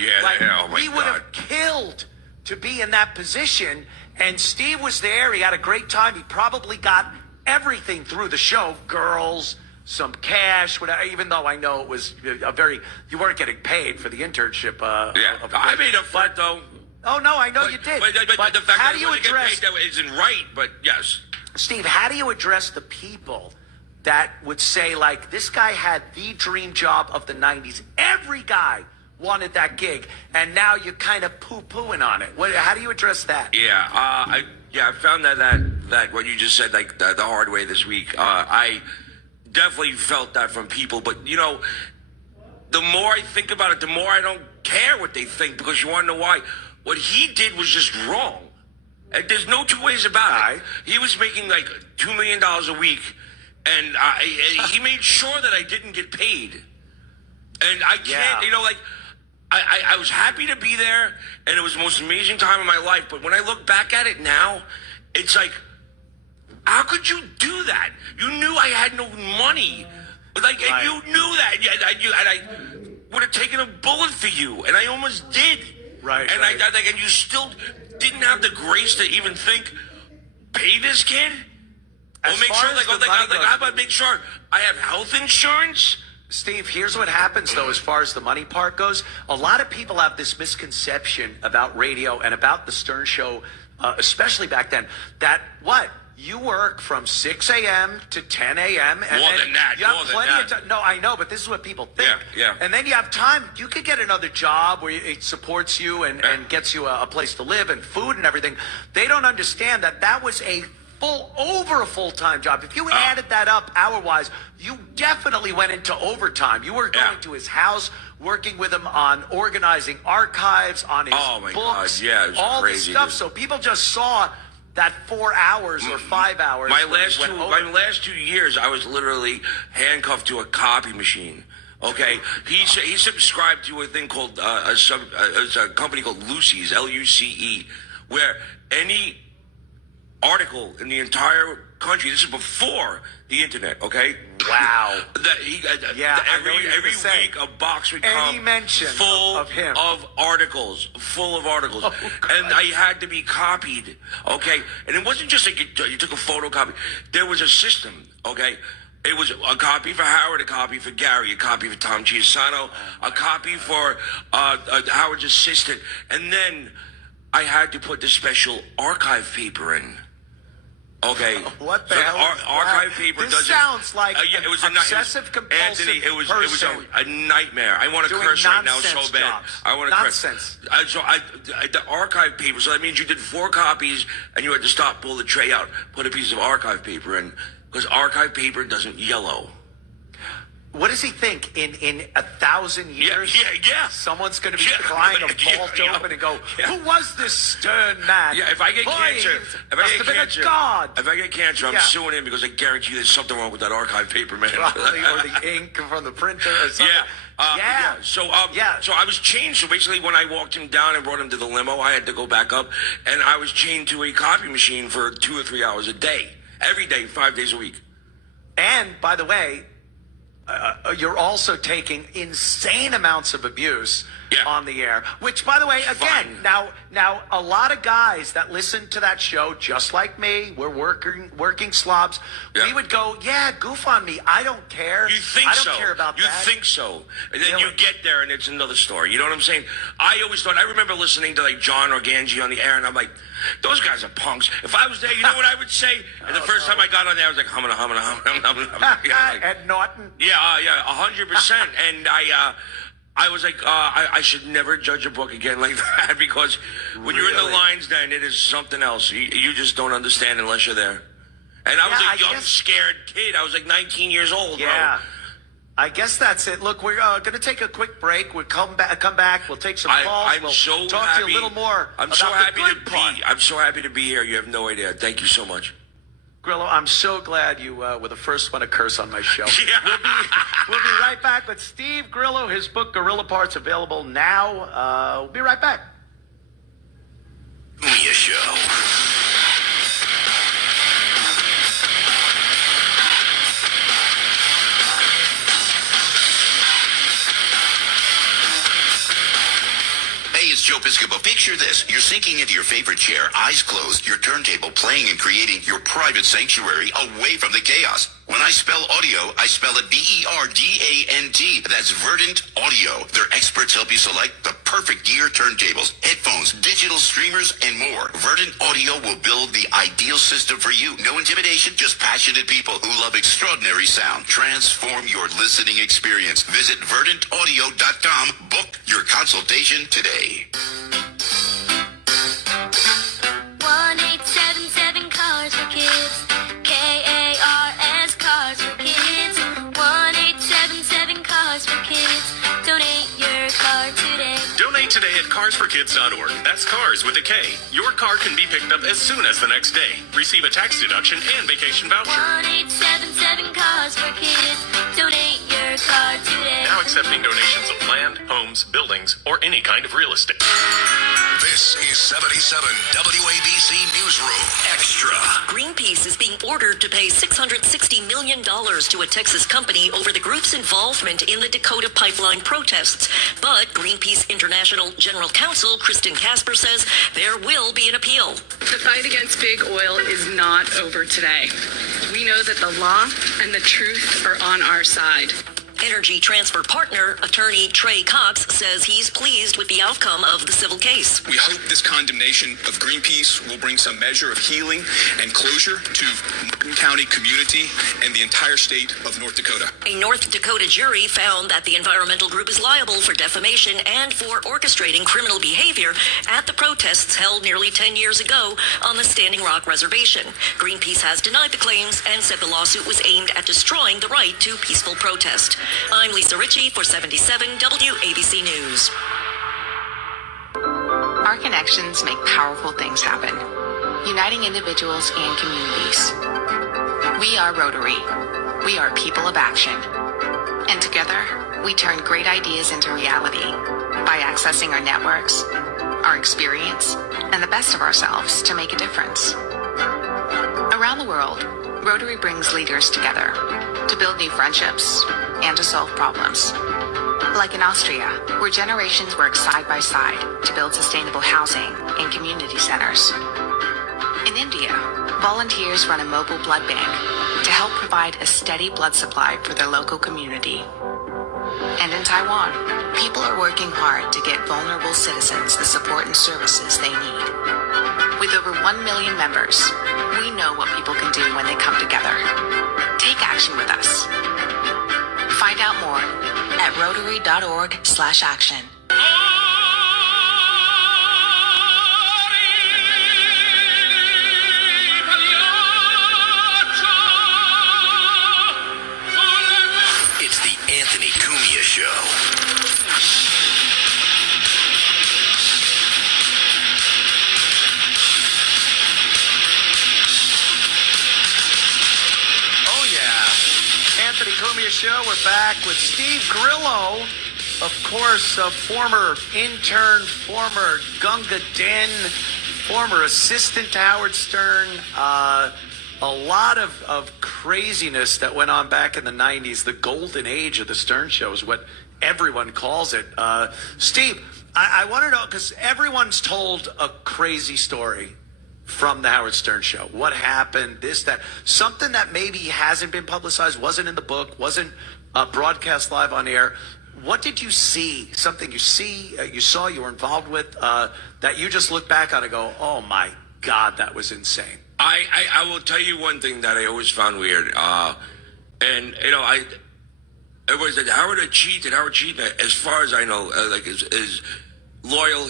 We would have killed to be in that position. And Steve was there. He had a great time. He probably got everything through the show. Girls, some cash, whatever, even though I know it was you weren't getting paid for the internship. I made a fight, though. Oh, no, I know you did. But the fact how that do you address that isn't right, but yes. Steve, how do you address the people that would say, like, this guy had the dream job of the 90s. Every guy wanted that gig, and now you're kind of poo-pooing on it. How do you address that? Yeah, I found that what you just said, like, the hard way this week. I definitely felt that from people, but, the more I think about it, the more I don't care what they think, because you want to know why? What he did was just wrong. And there's no two ways about it. He was making, like, $2 million a week, and he made sure that I didn't get paid. And I can't, I was happy to be there, and it was the most amazing time of my life. But when I look back at it now, it's like, how could you do that? You knew I had no money. Like, and you knew that. And I would have taken a bullet for you, and I almost did. Right. And and you still didn't have the grace to even think, pay this kid? Or make sure, how about make sure I have health insurance? Steve, here's what happens, though, as far as the money part goes. A lot of people have this misconception about radio and about the Stern Show especially back then, that what? You work from 6 a.m. to 10 a.m. and More then than that, you have more than plenty that. of time. No, I know, but this is what people think. Yeah. And then you have time. You could get another job where it supports you and gets you a place to live and food and everything. They don't understand that was a full-time job. If you added that up hour-wise, you definitely went into overtime. You were going to his house, working with him on organizing archives, on his my books, God. Yeah, it was all this crazy, stuff. dude. So people just saw that 4 hours or 5 hours. My when he went last 2 years, I was literally handcuffed to a copy machine. Okay, he subscribed to a thing called it's a company called Lucy's, Luce, where any article in the entire country. This is before the internet. Okay. Wow. Every week a box would come any mention full of him. of articles, and I had to be copied. Okay, and it wasn't just like you took a photocopy. There was a system. Okay. It was a copy for Howard, a copy for Gary, a copy for Tom Chiusano, a copy for Howard's assistant, and then I had to put the special archive paper in. Okay. What the so hell? Archive paper this doesn't. sounds like it was obsessive compulsive Anthony, it was person a nightmare. I want to doing curse right now so nonsense bad. jobs. I want to Nonsense. curse. The archive paper. So that means you did 4 copies, and you had to stop, pull the tray out, put a piece of archive paper in, because archive paper doesn't yellow. What does he think? In 1,000 years? Yeah. Someone's going to be crying a vault open and go, who was this stern man? Yeah, if I get cancer, must have been a god. If I get cancer, I'm suing him because I guarantee you there's something wrong with that archive paper, man. Probably, or the ink from the printer or something. So I was chained. So basically, when I walked him down and brought him to the limo, I had to go back up, and I was chained to a copy machine for 2 or 3 hours a day, every day, 5 days a week. And by the way, you're also taking insane amounts of abuse on the air, which, by the way, again, now a lot of guys that listen to that show, just like me, we're working slobs. We would go, goof on me. I don't care. You think I so? don't care about you that. think so? And then you get there, and it's another story. You know what I'm saying? I always thought. I remember listening to like John Organji on the air, and I'm like, those guys are punks. If I was there, you know what I would say? And the first time I got on there, I was like, humming. Ed Norton. 100%. And I was like, I should never judge a book again like that, because when you're in the lines, then it is something else. You just don't understand unless you're there. And I was a young, scared kid. I was like 19 years old, bro. I guess that's it. Look, we're going to take a quick break. We'll come back. We'll take some calls. We'll talk to you a little more about the good part. I'm so happy to be here. You have no idea. Thank you so much. Grillo, I'm so glad you were the first one to curse on my show. We'll be right back with Steve Grillo. His book, Gorilla Parts, available now. We'll be right back. Cumia Show. Hey, it's Joe Piscopo. Picture this. You're sinking into your favorite chair, eyes closed, your turntable playing and creating your private sanctuary away from the chaos. When I spell audio, I spell it V-E-R-D-A-N-T. That's Verdant Audio. Their experts help you select the perfect gear, turntables, headphones, digital streamers, and more. Verdant Audio will build the ideal system for you. No intimidation, just passionate people who love extraordinary sound. Transform your listening experience. Visit verdantaudio.com. Book your consultation today. 1-877 Cars for Kids. K-A-R-S Cars for Kids. 1-877 Cars for Kids. Donate your car today. Donate today at carsforkids.org. That's cars with a K. Your car can be picked up as soon as the next day. Receive a tax deduction and vacation voucher. 1-877 Cars for Kids. Donate your car today. Now accepting donations of land, homes, buildings, or any kind of real estate. This is 77 WABC Newsroom. Extra. Greenpeace is being ordered to pay $660 million to a Texas company over the group's involvement in the Dakota pipeline protests. But Greenpeace International General Counsel Kristen Casper says there will be an appeal. The fight against big oil is not over today. We know that the law and the truth are on our side. Energy Transfer partner, attorney Trey Cox, says he's pleased with the outcome of the civil case. We hope this condemnation of Greenpeace will bring some measure of healing and closure to Martin County community and the entire state of North Dakota. A North Dakota jury found that the environmental group is liable for defamation and for orchestrating criminal behavior at the protests held nearly 10 years ago on the Standing Rock Reservation. Greenpeace has denied the claims and said the lawsuit was aimed at destroying the right to peaceful protest. I'm Lisa Ritchie for 77 WABC News. Our connections make powerful things happen, uniting individuals and communities. We are Rotary. We are people of action. And together, we turn great ideas into reality by accessing our networks, our experience, and the best of ourselves to make a difference. Around the world, Rotary brings leaders together to build new friendships and to solve problems. Like in Austria, where generations work side by side to build sustainable housing and community centers. In India, volunteers run a mobile blood bank to help provide a steady blood supply for their local community. And in Taiwan, people are working hard to get vulnerable citizens the support and services they need. With over 1 million members, we know what people can do when they come together. Take action with us. Find out more at Rotary.org/action. It's the Anthony Cumia Show. Anthony Cumia Show. We're back with Steve Grillo, of course, a former intern, former Gunga Din, former assistant to Howard Stern. A lot of craziness that went on back in the 90s. The golden age of the Stern Show is what everyone calls it. Steve, I want to know, because everyone's told a crazy story from the Howard Stern Show. What happened, this, that, something that maybe hasn't been publicized, wasn't in the book, wasn't broadcast live on air. What did you see? Something you saw, you were involved with, that you just look back on and go, oh my God, that was insane. I will tell you one thing that I always found weird. And, you know, it was that Howard cheated, as far as I know, is loyal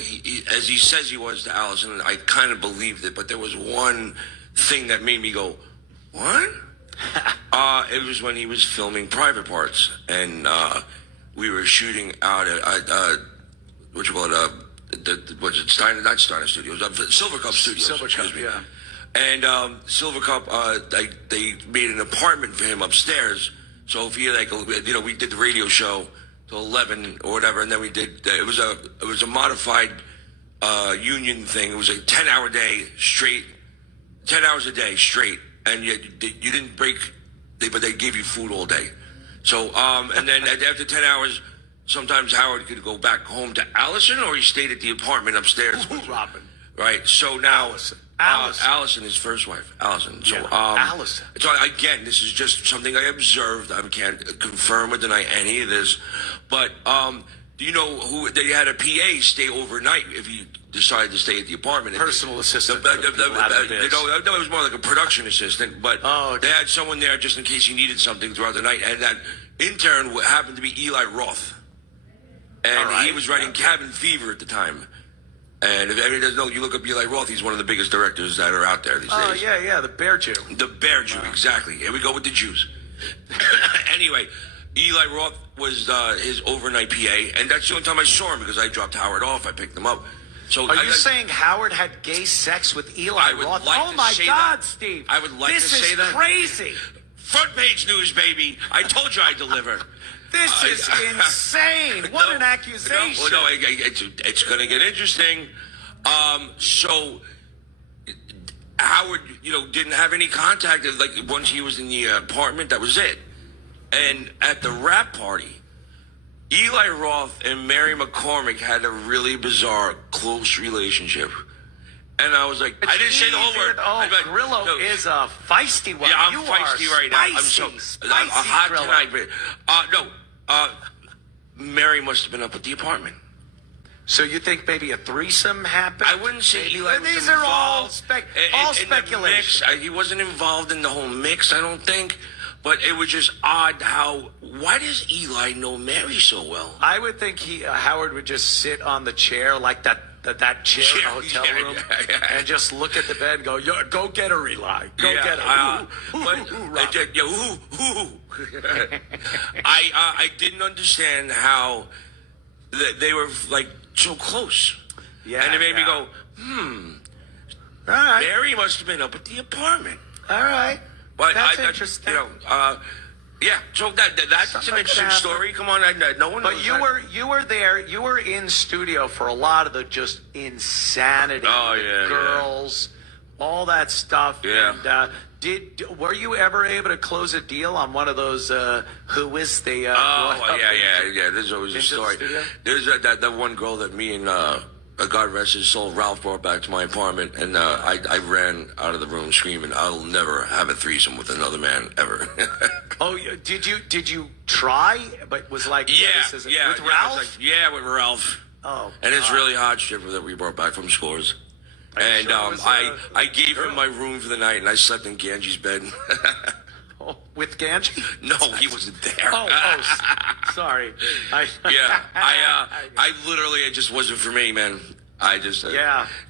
as he says he was to Allison, and I kind of believed it, but there was one thing that made me go, what? It was when he was filming Private Parts, and we were shooting out at what you call it, was it Steiner? Not Steiner Studios, Silver Cup Studios. Silver Cup, yeah. And Silver Cup, they made an apartment for him upstairs. So if he we did the radio show till 11 or whatever, and then we did. It was a modified union thing. It was a 10-hour day straight, 10 hours a day straight, and you didn't break. But they gave you food all day. So and then after 10 hours, sometimes Howard could go back home to Allison, or he stayed at the apartment upstairs. Robin. Right. So now. Allison, his first wife, Allison. So, Allison. So again, this is just something I observed. I can't confirm or deny any of this. But do you know who they had a PA stay overnight if he decided to stay at the apartment? Personal assistant. No, it was more like a production assistant. But they had someone there just in case he needed something throughout the night. And that intern happened to be Eli Roth, and he was writing Cabin Fever at the time. And if anybody doesn't know, you look up Eli Roth, he's one of the biggest directors that are out there these days. Oh, yeah, the Bear Jew. The Bear Jew, exactly. Here we go with the Jews. Anyway, Eli Roth was his overnight PA, and that's the only time I saw him because I dropped Howard off. I picked him up. So are you saying Howard had gay sex with Eli Roth? Oh, my God, Steve. I would like to say that. This is crazy. Front page news, baby. I told you I'd deliver. This is insane. What an accusation. No, it's going to get interesting. So Howard, didn't have any contact. Like once he was in the apartment, that was it. And at the rap party, Eli Roth and Mary McCormick had a really bizarre, close relationship. And I was like, I didn't say the whole word. Grillo is a feisty one. Yeah, I'm feisty right now. I'm so hot Grillo. tonight. But Mary must have been up at the apartment. So you think maybe a threesome happened? I wouldn't say Eli was These involved. are all speculation. In the mix. He wasn't involved in the whole mix, I don't think. But it was just odd how. Why does Eli know Mary so well? I would think Howard would just sit on the chair like that chair in the hotel room and just look at the bed and go, go get her, Eli. Go get her. I didn't understand how they were like so close. Yeah, and it made me go, All right. Mary must have been up at the apartment. All right. But That's interesting. Yeah, so that's an interesting story. Come on, no one. But you were there. You were in studio for a lot of the just insanity. Girls, all that stuff. Yeah. And were you ever able to close a deal on one of those? Who is the? Yeah. There's always a story. There's that one girl that me and God rest his soul, Ralph brought back to my apartment, and I ran out of the room screaming, "I'll never have a threesome with another man ever." Oh, did you try? But was like with Ralph? With Ralph. Oh, and it's really hot stripper that we brought back from Scores. And I gave him my room for the night, and I slept in Ganji's bed. With Ganji? No, he wasn't there. Sorry. I literally, it just wasn't for me, man.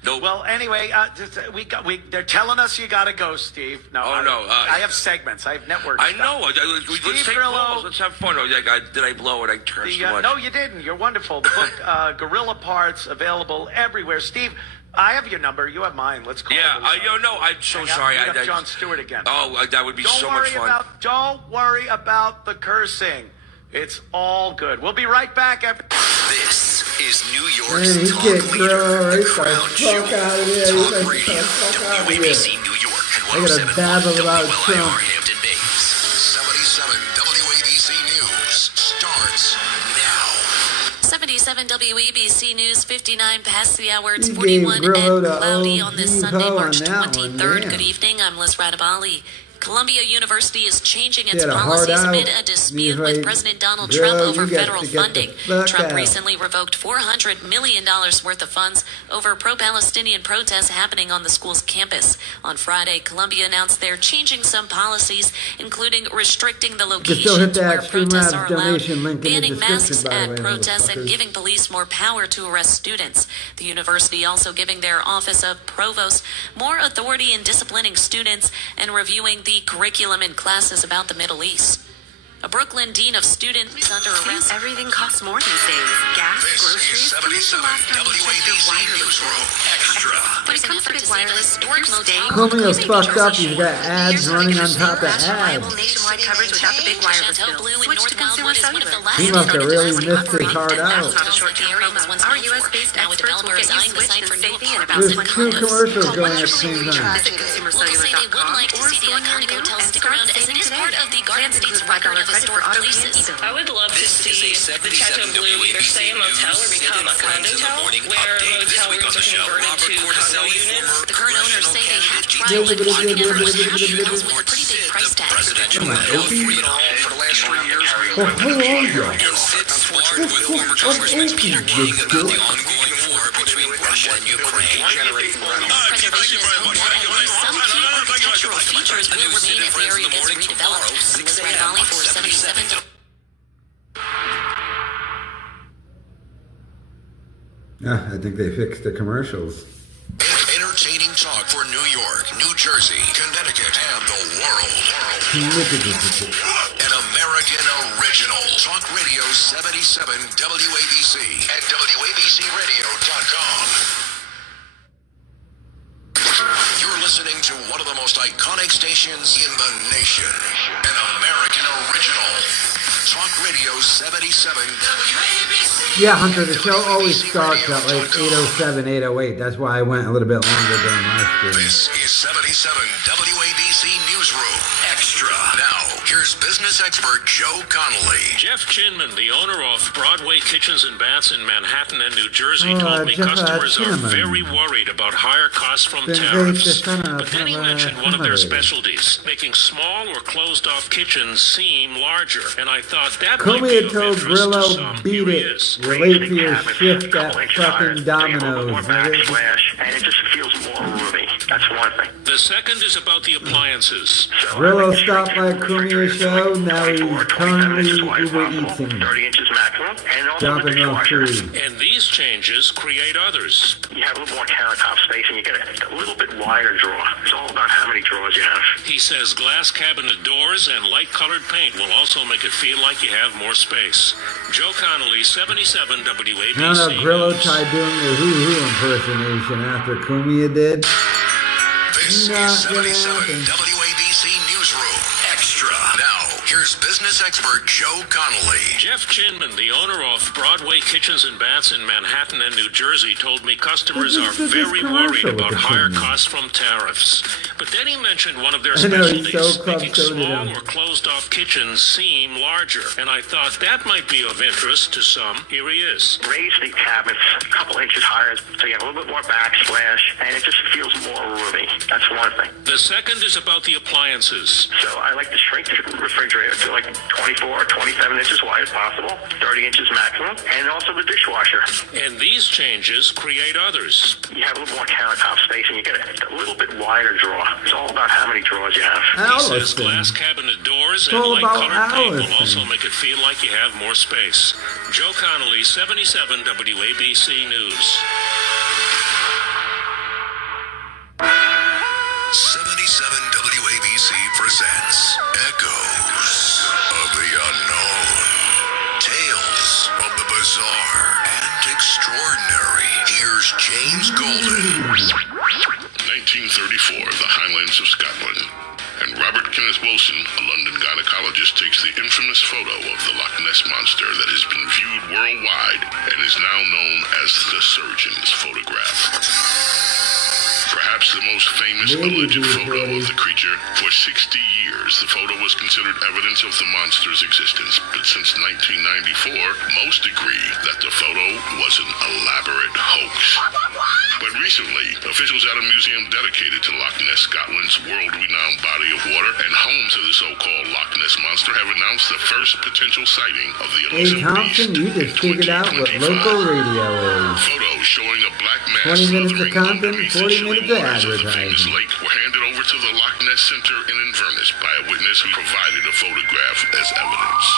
No. Well, anyway, they're telling us you got to go, Steve. No. I have segments. I have network I stuff. know. Let's take calls. Let's have fun. Did I blow it? I cursed too much. No, you didn't. You're wonderful. The book, Gorilla Parts, available everywhere. Steve, I have your number. You have mine. Let's call. I'm so sorry. I got John Stewart again. Oh, that would be so much fun. Don't worry about the cursing. It's all good. We'll be right back after. This is New York's talk leader, The Crown Jewel, Talk Radio, WABC New York, and 107.1 WLIR Hampton Bays. 77 WABC News starts now. 77 WABC News, 59 past the hour. It's 41 and cloudy on this Sunday, March 23rd. Good evening. I'm Liz Radabali. Columbia University is changing its policies amid a dispute with President Donald Trump over federal funding. Trump recently revoked $400 million worth of funds over pro-Palestinian protests happening on the school's campus. On Friday, Columbia announced they're changing some policies, including restricting the locations where protests are allowed, banning masks at protests, and giving police more power to arrest students. The university also giving their Office of Provost more authority in disciplining students and reviewing the curriculum in classes about the Middle East. A Brooklyn dean of students is under arrest. Everything costs more these days. Gas, groceries. When was the last time you checked your wireless bill? Extra. When it comes to big wireless, if you're staying Cumia's fucked up. He's got ads running on top of ads. nationwide coverage without the big wireless bill. Switch to consumer cellular. He must have really missed his heart out. That's not a short-term promo. Our U.S.-based experts will get you switched and saving in about There's 20 two minutes. commercials going at the same time. Visit consumercellular.com or store near you and start saving today. Plans include $5 credit for auto pay. I would love to see the Chateau Blue either stay a motel or become a condo where motel rooms are converted to condo units. The current owners say they have tried locking everyone in hotels with a pretty big price tag. Presidential window free to all for the last 3 years. Well, how are you? And Sid sparred with former Congressman Peter King about the ongoing war between Russia and Ukraine. Preservation is hoped that at least some key architectural features will remain as the area gets redeveloped. I'm Liz Radabali for 77. I think they fixed the commercials. Entertaining talk for New York, New Jersey, Connecticut, and the world. An American original. Talk Radio 77 WABC at WABCRadio.com. You're listening to one of the most iconic stations in the nation. An American original. Talk Radio 77 WABC. Yeah, Hunter, the show always starts at like 8:07, 8:08. That's why I went a little bit longer during my stream. This is 77 WABC Newsroom Extra. Now, here's business expert Joe Connolly. Jeff Chinman, the owner of Broadway Kitchens and Baths in Manhattan and New Jersey, told me customers are very worried about higher costs from tariffs. But then he mentioned one of their specialties, making small or closed-off kitchens seem larger. And I thought, thought that might be Cumia of told interest to Grillo, some. beat Here he it. is. You're late for your shift at fucking Domino's. Backsplash, and it just feels more roomy. That's one thing. The second is about the appliances. Grillo stopped by Cumia show. Now he's currently Uber Eating. 30 inches maximum, and also the Dropping off dishwasher. food. And these changes create others. You have a little more countertop space, and you get a little bit wider drawer. It's all about how many drawers you have. He says glass cabinet doors and light-colored paint will also make it feel like you have more space. Joe Connolly, 77 WABC. Now that Grillo tried doing the hoo-hoo impersonation after Cumia did. This is 77 WABC Newsroom Extra. Now, here's business expert Joe Connolly. Jeff Chinman, the owner of Broadway Kitchens and Baths in Manhattan and New Jersey, told me customers are very worried about higher costs from tariffs. But then he mentioned one of their specialties, making small or closed-off kitchens seem larger. And I thought that might be of interest to some. Here he is. Raise the cabinets a couple inches higher, so you have a little bit more backsplash, and it just feels more roomy. That's one thing. The second is about the appliances. So I like to shrink the refrigerator to like 24 or 27 inches wide as possible, 30 inches maximum, and also the dishwasher. And these changes create others. You have a little more countertop space, and you get a little bit wider drawer. It's all about how many drawers you have. He says glass cabinet doors and light-colored paint will also make it feel like you have more space. Joe Connolly, 77 WABC News. 77 WABC presents Echoes of the Unknown. Tales of the bizarre and extraordinary. Here's James Golden. 1934, the Highlands of Scotland. And Robert Kenneth Wilson, a London gynecologist, takes the infamous photo of the Loch Ness Monster that has been viewed worldwide and is now known as the surgeon's photograph. Perhaps the most famous alleged photo of the creature. For 60 years, the photo was considered evidence of the monster's existence, but since 1994, most agree that the photo was an elaborate hoax. But recently, officials at a museum dedicated to Loch Ness, Scotland's world-renowned body of water and home to the so-called Loch Ness Monster, have announced the first potential sighting of the Hey elusive Thompson, you just figured out what local radio is. Photos showing a black mass 20 minutes of content, 40 minutes of waters of the famous advertising. lake were handed over to the Loch Ness Center in Inverness by a witness who provided a photograph as evidence.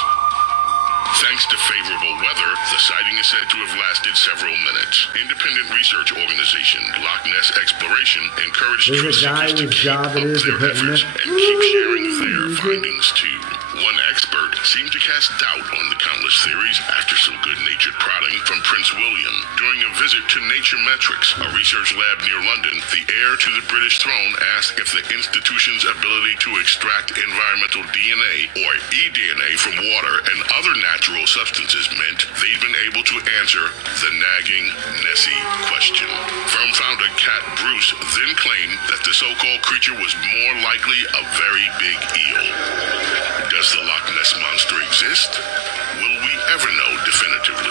Thanks to favorable weather, the sighting is said to have lasted several minutes. Independent research organization Loch Ness Exploration encouraged truth seekers to keep up their efforts and keep sharing their findings too. One expert seemed to cast doubt on the countless theories after some good-natured prodding from Prince William. During a visit to Nature Metrics, a research lab near London, the heir to the British throne asked if the institution's ability to extract environmental DNA or eDNA from water and other natural substances meant they'd been able to answer the nagging Nessie question. Firm founder Cat Bruce then claimed that the so-called creature was more likely a very big eel. Does the Loch Ness Monster exist? Will we ever know definitively?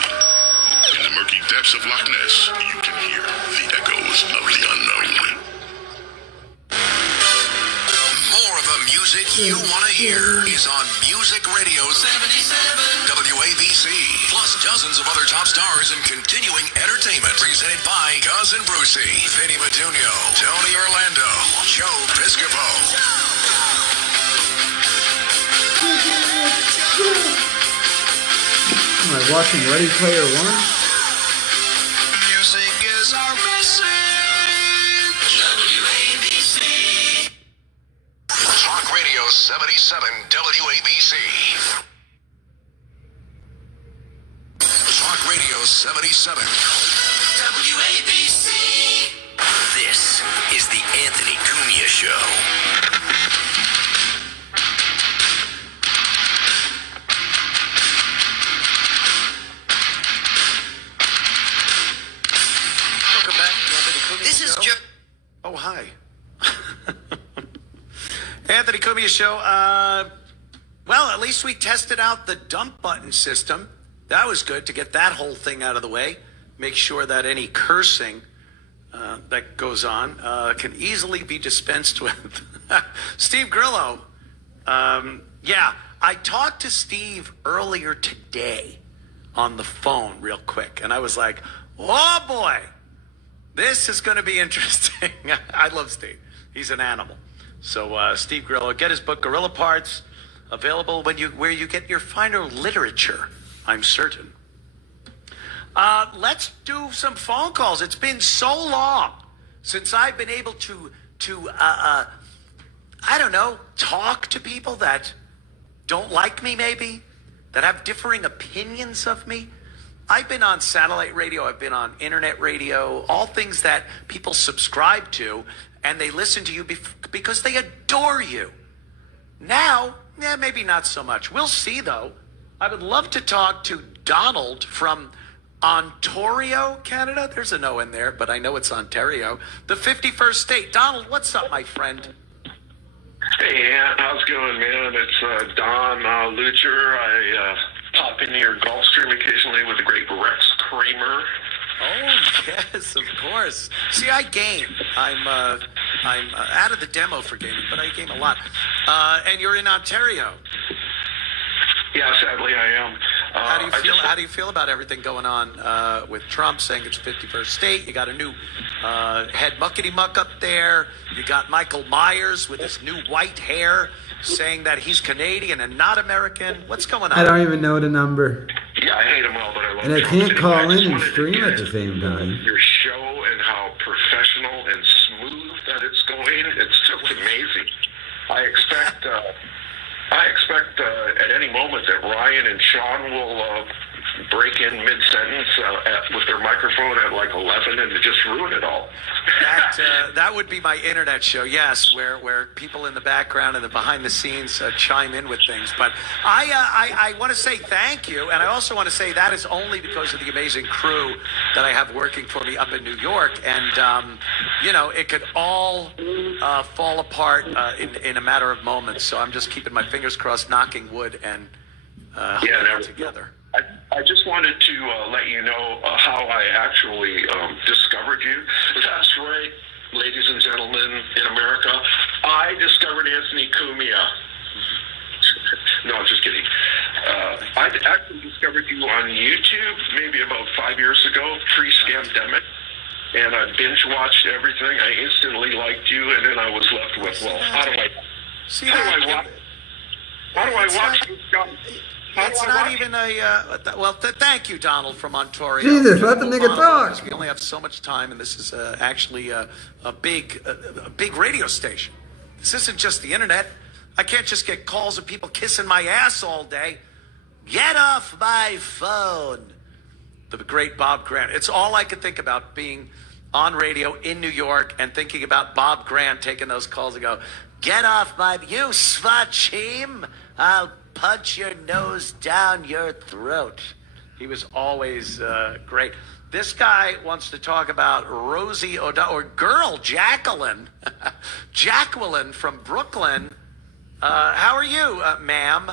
In the murky depths of Loch Ness, you can hear the echoes of the unknown. More of the music you want to hear is on Music Radio 77 WABC. Plus dozens of other top stars and continuing entertainment. Presented by Cousin Brucey, Vinny Matunio, Tony Orlando, Joe Piscopo. Am I watching Ready Player One? Music is our message. WABC. Talk Radio 77 WABC. Talk Radio 77 WABC. This is the Anthony Cumia Show. Welcome back to Anthony Cumia This is Show. Joe. Oh, hi. Anthony Cumia Show. Well, at least we tested out the dump button system. That was good to get that whole thing out of the way. Make sure that any cursing that goes on can easily be dispensed with. Steve Grillo. Yeah, I talked to Steve earlier today on the phone real quick, and I was like, oh boy, this is going to be interesting. I love Steve. He's an animal. So Steve Grillo, get his book, Gorilla Parts, available where you get your finer literature, I'm certain. Let's do some phone calls. It's been so long since I've been able to I don't know, talk to people that don't like me, maybe, that have differing opinions of me. I've been on satellite radio, I've been on internet radio, all things that people subscribe to, and they listen to you because they adore you. Now, maybe not so much. We'll see, though. I would love to talk to Donald from Ontario, Canada. There's an O in there, but I know it's Ontario. The 51st state. Donald, what's up, my friend? Hey, Ant, how's it going, man? It's Don Lucher. I pop into your Gulf Stream occasionally with the great Rex Kramer. Oh, yes, of course. See, I game. I'm out of the demo for gaming, but I game a lot. And you're in Ontario. Yeah, sadly I am. How do you feel about everything going on with Trump saying it's 51st state? You got a new head muckety muck up there. You got Michael Myers with his new white hair saying that he's Canadian and not American. What's going on? I don't even know the number. Yeah, I hate him all, but I love him. And I can't call in and stream at the same time. Your show and how professional and smooth that it's going, it's just amazing. I expect at any moment that Ryan and Sean will break in mid-sentence with their microphone at like 11 and to just ruin it all. That would be my internet show, yes, where people in the background and the behind the scenes chime in with things. But I want to say thank you, and I also want to say that is only because of the amazing crew that I have working for me up in New York, and it could all fall apart in a matter of moments. So I'm just keeping my fingers crossed, knocking wood, and holding it together. I just wanted to let you know how I actually discovered you. That's right, ladies and gentlemen in America. I discovered Anthony Cumia. No, I'm just kidding. I actually discovered you on YouTube maybe about 5 years ago, pre-scamdemic. And I binge-watched everything. I instantly liked you, and then I was left with, well, how do I watch this guy? It's not even thank you, Donald from Ontario. Jesus, let the nigga talk. We only have so much time, and this is actually a big radio station. This isn't just the internet. I can't just get calls of people kissing my ass all day. Get off my phone. The great Bob Grant. It's all I could think about, being on radio in New York and thinking about Bob Grant taking those calls and go, get off my, you svachim, I'll punch your nose down your throat. He was always great. This guy wants to talk about Rosie O'Donnell, or girl, Jacqueline. Jacqueline from Brooklyn. How are you, ma'am?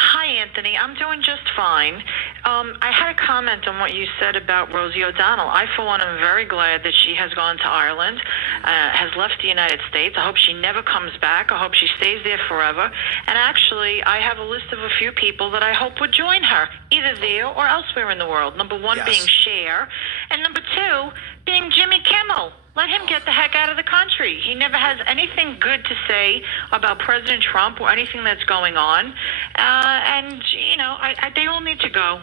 Hi, Anthony. I'm doing just fine. I had a comment on what you said about Rosie O'Donnell. I, for one, am very glad that she has gone to Ireland, has left the United States. I hope she never comes back. I hope she stays there forever. And actually, I have a list of a few people that I hope would join her, either there or elsewhere in the world. Number one being Cher, and number two being Jimmy Kimmel. Let him get the heck out of the country. He never has anything good to say about President Trump or anything that's going on. They all need to go.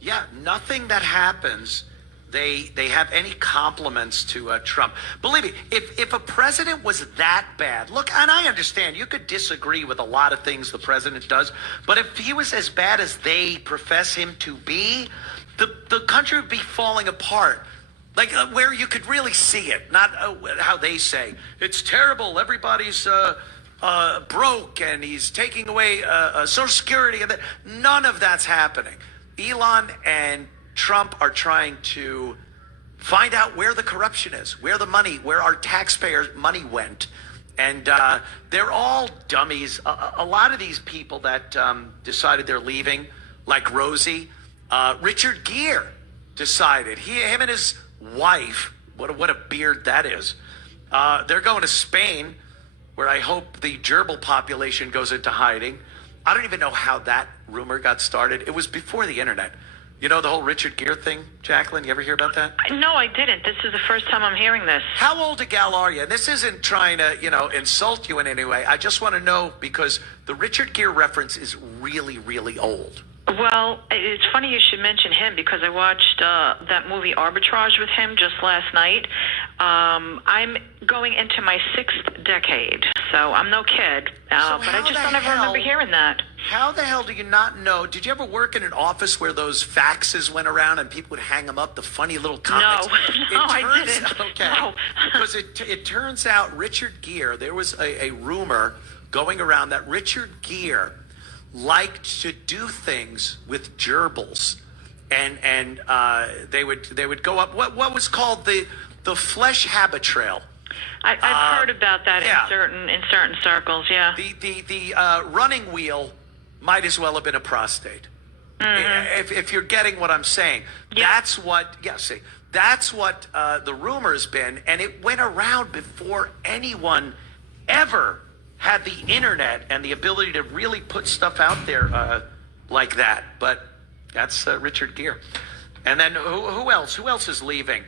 Yeah, nothing that happens, they have any compliments to Trump. Believe me, if a president was that bad, look, and I understand, you could disagree with a lot of things the president does, but if he was as bad as they profess him to be, the country would be falling apart. Like where you could really see it, not how they say it's terrible. Everybody's broke, and he's taking away Social Security, and none of that's happening. Elon and Trump are trying to find out where the corruption is, where the money, where our taxpayers' money went, and they're all dummies. A lot of these people that decided they're leaving, like Rosie, Richard Gere decided him and his wife, what a beard that is, they're going to Spain, where I hope the gerbil population goes into hiding. I don't even know how that rumor got started. It was before the internet. You know the whole Richard Gere thing, Jacqueline? You ever hear about that? No, I didn't. This is the first time I'm hearing this. How old a gal are you? And this isn't trying to, insult you in any way. I just want to know because the Richard Gere reference is really, really old. Well, it's funny you should mention him because I watched that movie Arbitrage with him just last night. I'm going into my 6th decade, so I'm no kid, but I just don't ever remember hearing that. How the hell do you not know? Did you ever work in an office where those faxes went around and people would hang them up, the funny little comics? No, I didn't. Okay. No. Because it turns out Richard Gere, there was a rumor going around that Richard Gere liked to do things with gerbils, and they would go up. What was called the flesh habit trail. I've heard about that in certain circles. Yeah. The running wheel might as well have been a prostate. Mm-hmm. If you're getting what I'm saying, that's what. Yeah, see, that's what the rumor's been, and it went around before anyone ever had the internet and the ability to really put stuff out there like that. But that's Richard Gere. And then who else? Who else is leaving?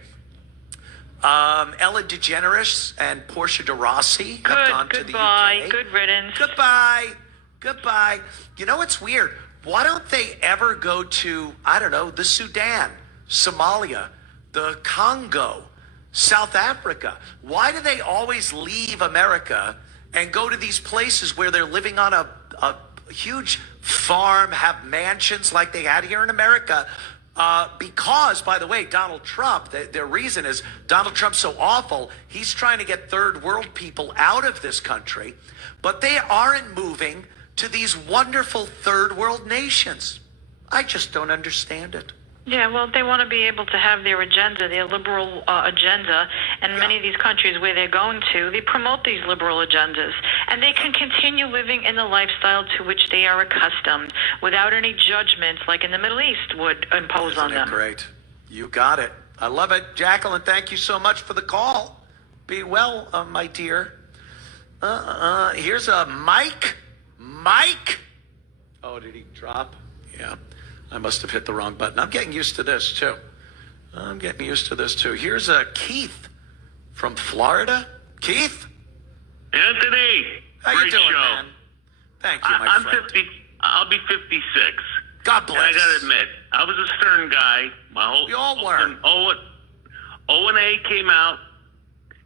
Ellen DeGeneres and Portia de Rossi have gone to the UK. Good riddance. Goodbye. You know what's weird? Why don't they ever go to, I don't know, the Sudan, Somalia, the Congo, South Africa? Why do they always leave America and go to these places where they're living on a huge farm, have mansions like they had here in America? Because, by the way, Donald Trump, their reason is Donald Trump's so awful, he's trying to get third world people out of this country, but they aren't moving to these wonderful third world nations. I just don't understand it. Yeah, well, they want to be able to have their agenda, their liberal agenda, and many of these countries where they're going to, they promote these liberal agendas, and they can continue living in the lifestyle to which they are accustomed without any judgments like in the Middle East would impose on them. Great. You got it. I love it. Jacqueline, thank you so much for the call. Be well, my dear. Here's a Mike. Mike? Oh, did he drop? Yeah. I must have hit the wrong button. I'm getting used to this, too. Here's a Keith from Florida. Keith? Anthony. How you doing, show. man? Thank you, my I'm friend. 50. I'll be 56. God bless. And I got to admit, I was a Stern guy. We all were. O&A came out,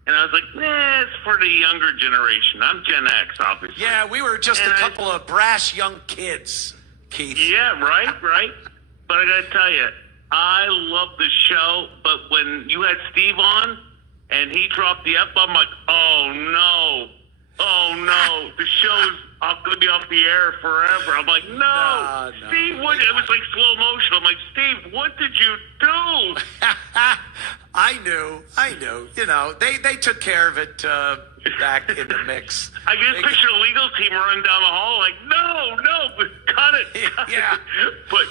and I was like, it's for the younger generation. I'm Gen X, obviously. Yeah, we were just a couple of brash young kids, Keith. Yeah, right. But I got to tell you, I love the show, but when you had Steve on and he dropped the F, I'm like, oh no, the show's going to be off the air forever. I'm like, no, Steve, what? It was like slow motion. I'm like, Steve, what did you do? I knew. You know, they took care of it back in the mix. I can just picture the legal team running down the hall like, no, cut it. Yeah. But,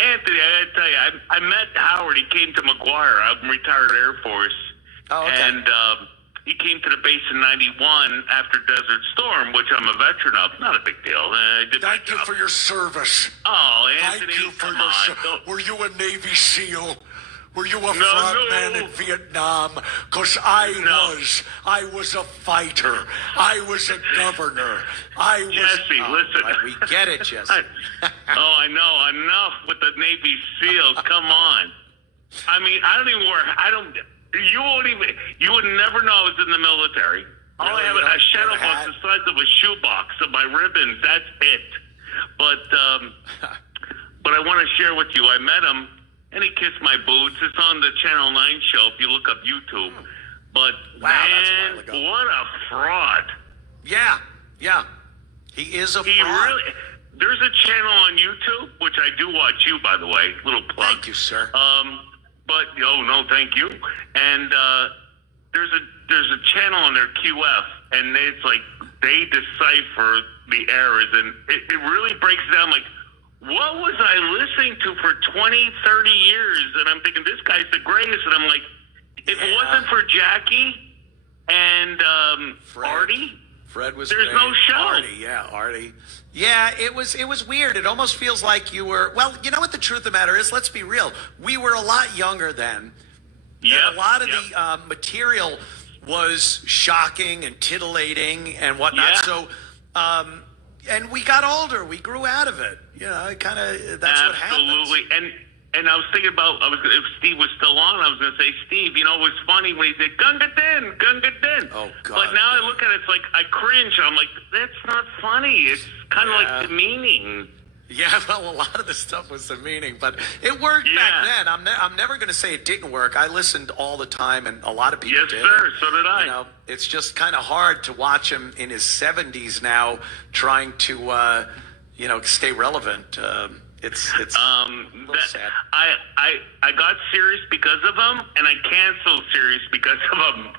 Anthony, I got to tell you, I met Howard. He came to McGuire. I'm retired Air Force. Oh, okay. And he came to the base in 91 after Desert Storm, which I'm a veteran of. Not a big deal. Thank you for your service. Oh, Anthony, Thank you for come your on. service. Were you a Navy SEAL? Were you a frogman in Vietnam? Because I was a fighter. I was a governor. Jesse, listen. Right, we get it, Jesse. I know. Enough with the Navy SEAL. Come on. I mean, you would never know I was in the military. All I have is a shadow box the size of a shoebox of my ribbons. That's it. But I want to share with you. I met him, and he kissed my boots. It's on the Channel 9 show if you look up YouTube. But, man, what a fraud. Yeah. He is a fraud. There's a channel on YouTube, which I do watch you, by the way. Little plug. Thank you, sir. No, thank you. And there's a channel on their QF, and it's like they decipher the errors, and it really breaks down like, what was I listening to for 20, 30 years? And I'm thinking, this guy's the greatest. And I'm like, if it wasn't for Jackie and Artie, Fred was There's great. no show. Artie. Yeah, it was weird. It almost feels like you were. Well, you know what the truth of the matter is? Let's be real. We were a lot younger then. Yeah. A lot of the material was shocking and titillating and whatnot. Yeah. So, and we got older. We grew out of it. You know, it kind of that's what happens. Absolutely. And I was thinking about if Steve was still on, I was going to say, Steve, you know, it was funny when he said Gunga Din. Oh God! But now I look at it, it's like I cringe. I'm like, that's not funny. It's kind of like demeaning. Yeah, well, a lot of the stuff was demeaning, but it worked back then. I'm never going to say it didn't work. I listened all the time, and a lot of people did. Yes, sir. So did I. You know, it's just kind of hard to watch him in his 70s now, trying to, stay relevant. It's a little sad. I got serious because of him, and I canceled serious because of him.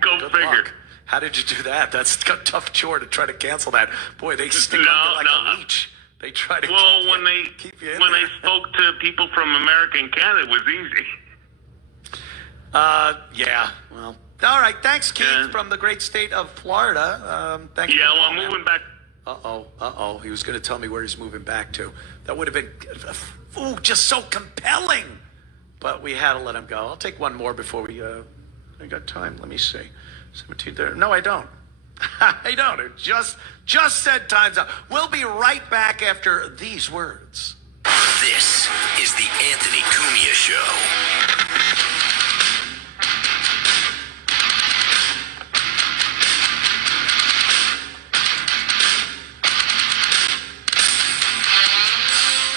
Go Good figure. luck. How did you do that? That's a tough chore to try to cancel that. Boy, they stick on you like a leech. They try to keep you in when there. I spoke to people from America and Canada, it was easy. Yeah. Well, all right. Thanks, Keith, from the great state of Florida. Thanks. Yeah, for the well, call, I'm moving back. Uh-oh. He was going to tell me where he's moving back to. That would have been, just so compelling. But we had to let him go. I'll take one more before we, I got time. Let me see. 17:30. No, I don't. I don't. It just said time's up. We'll be right back after these words. This is the Anthony Cumia Show.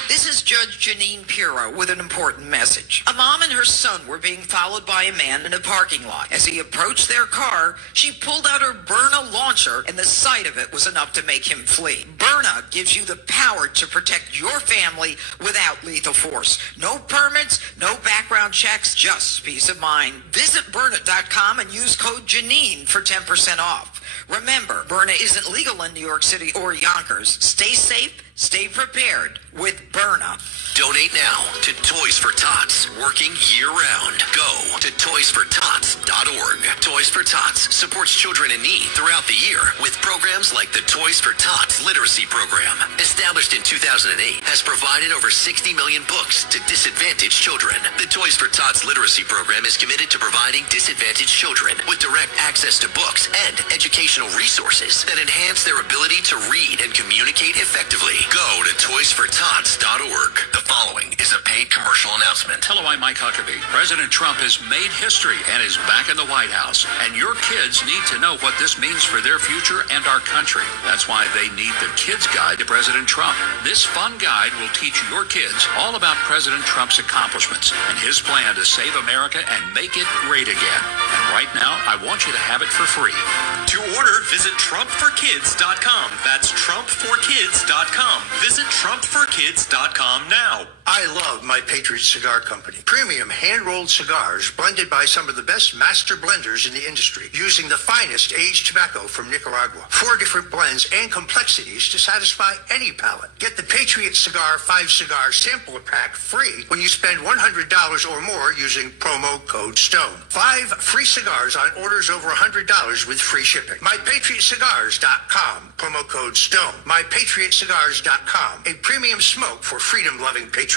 This is Judge Janine Pirro with an important message. A mom and her son were being followed by a man in a parking lot. As he approached their car, she pulled out her Byrna launcher, and the sight of it was enough to make him flee. Byrna gives you the power to protect your family without lethal force. No permits, no background checks, just peace of mind. Visit Byrna.com and use code Janine for 10% off. Remember, Byrna isn't legal in New York City or Yonkers. Stay safe, stay prepared with Byrna. Donate now to Toys for Tots, working year-round. Go to toysfortots.org. Toys for Tots supports children in need throughout the year with programs like the Toys for Tots Literacy Program. Established in 2008, has provided over 60 million books to disadvantaged children. The Toys for Tots Literacy Program is committed to providing disadvantaged children with direct access to books and educational resources that enhance their ability to read and communicate effectively. Go to toysfortots.org. The following is a paid commercial announcement. Hello, I'm Mike Huckabee. President Trump has made history and is back in the White House. And your kids need to know what this means for their future and our country. That's why they need the Kids Guide to President Trump. This fun guide will teach your kids all about President Trump's accomplishments and his plan to save America and make it great again. And right now, I want you to have it for free. To order, visit TrumpForKids.com. That's TrumpForKids.com. Visit TrumpForKids.com now. I love My Patriot Cigar Company. Premium hand-rolled cigars blended by some of the best master blenders in the industry, using the finest aged tobacco from Nicaragua. 4 different blends and complexities to satisfy any palate. Get the Patriot Cigar 5-cigar sampler pack free when you spend $100 or more using promo code STONE. 5 free cigars on orders over $100 with free shipping. MyPatriotCigars.com. Promo code STONE. MyPatriotCigars.com. A premium smoke for freedom-loving patriots.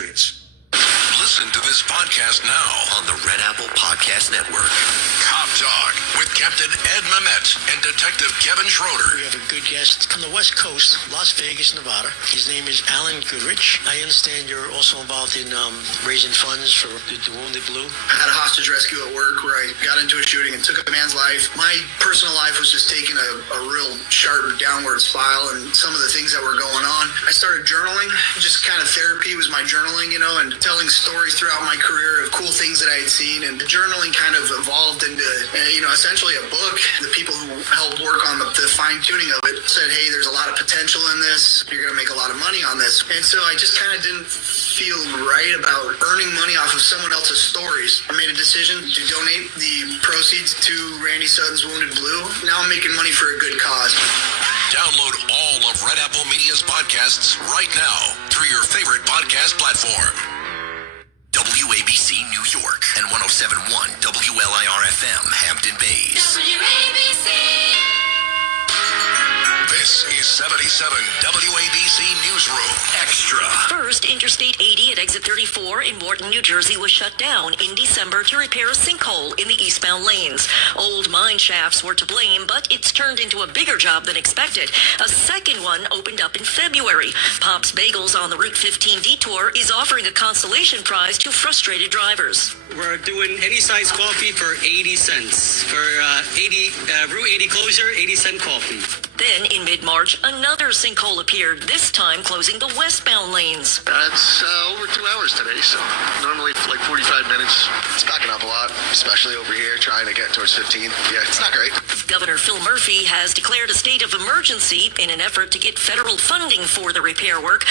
Listen to this podcast now on the Red Apple Podcast Network. Cop Talk with Captain Ed Mamet and Detective Kevin Schroeder. We have a good guest from the West Coast, Las Vegas, Nevada. His name is Alan Goodrich. I understand you're also involved in raising funds for the Wounded Blue. I had a hostage rescue at work where I got into a shooting and took a man's life. My personal life was just taking a real sharp downward spiral, and some of the things that were going on. I started journaling. Just kind of therapy was my journaling, and telling stories throughout my career of cool things that I had seen, and the journaling kind of evolved into, essentially a book. The people who helped work on the fine-tuning of it said, hey, there's a lot of potential in this. You're going to make a lot of money on this. And so I just kind of didn't feel right about earning money off of someone else's stories. I made a decision to donate the proceeds to Randy Sutton's Wounded Blue. Now I'm making money for a good cause. Download all of Red Apple Media's podcasts right now through your favorite podcast platform. WABC New York and 107.1 WLIR-FM Hampton Bays. WABC. This is 77 WABC Newsroom Extra. First, Interstate 80 at exit 34 in Morton, New Jersey was shut down in December to repair a sinkhole in the eastbound lanes. Old mine shafts were to blame, but it's turned into a bigger job than expected. A second one opened up in February. Pop's Bagels on the Route 15 detour is offering a consolation prize to frustrated drivers. We're doing any size coffee for 80 cents. For Route 80 closure, 80-cent coffee. Then, in mid-March, another sinkhole appeared, this time closing the westbound lanes. It's over 2 hours today, so normally like 45 minutes. It's backing up a lot, especially over here trying to get towards 15. Yeah, it's not great. Governor Phil Murphy has declared a state of emergency in an effort to get federal funding for the repair work.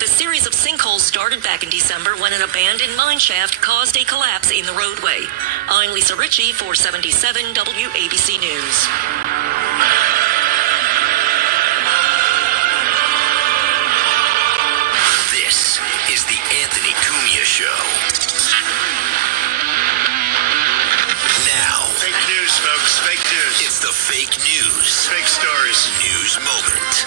The series of sinkholes started back in December when an abandoned mine shaft caused a collapse in the roadway. I'm Lisa Ritchie for 77 WABC News. This is the Anthony Cumia Show. Now. Fake news, folks. Fake news. It's the fake news. Fake stories. News moment.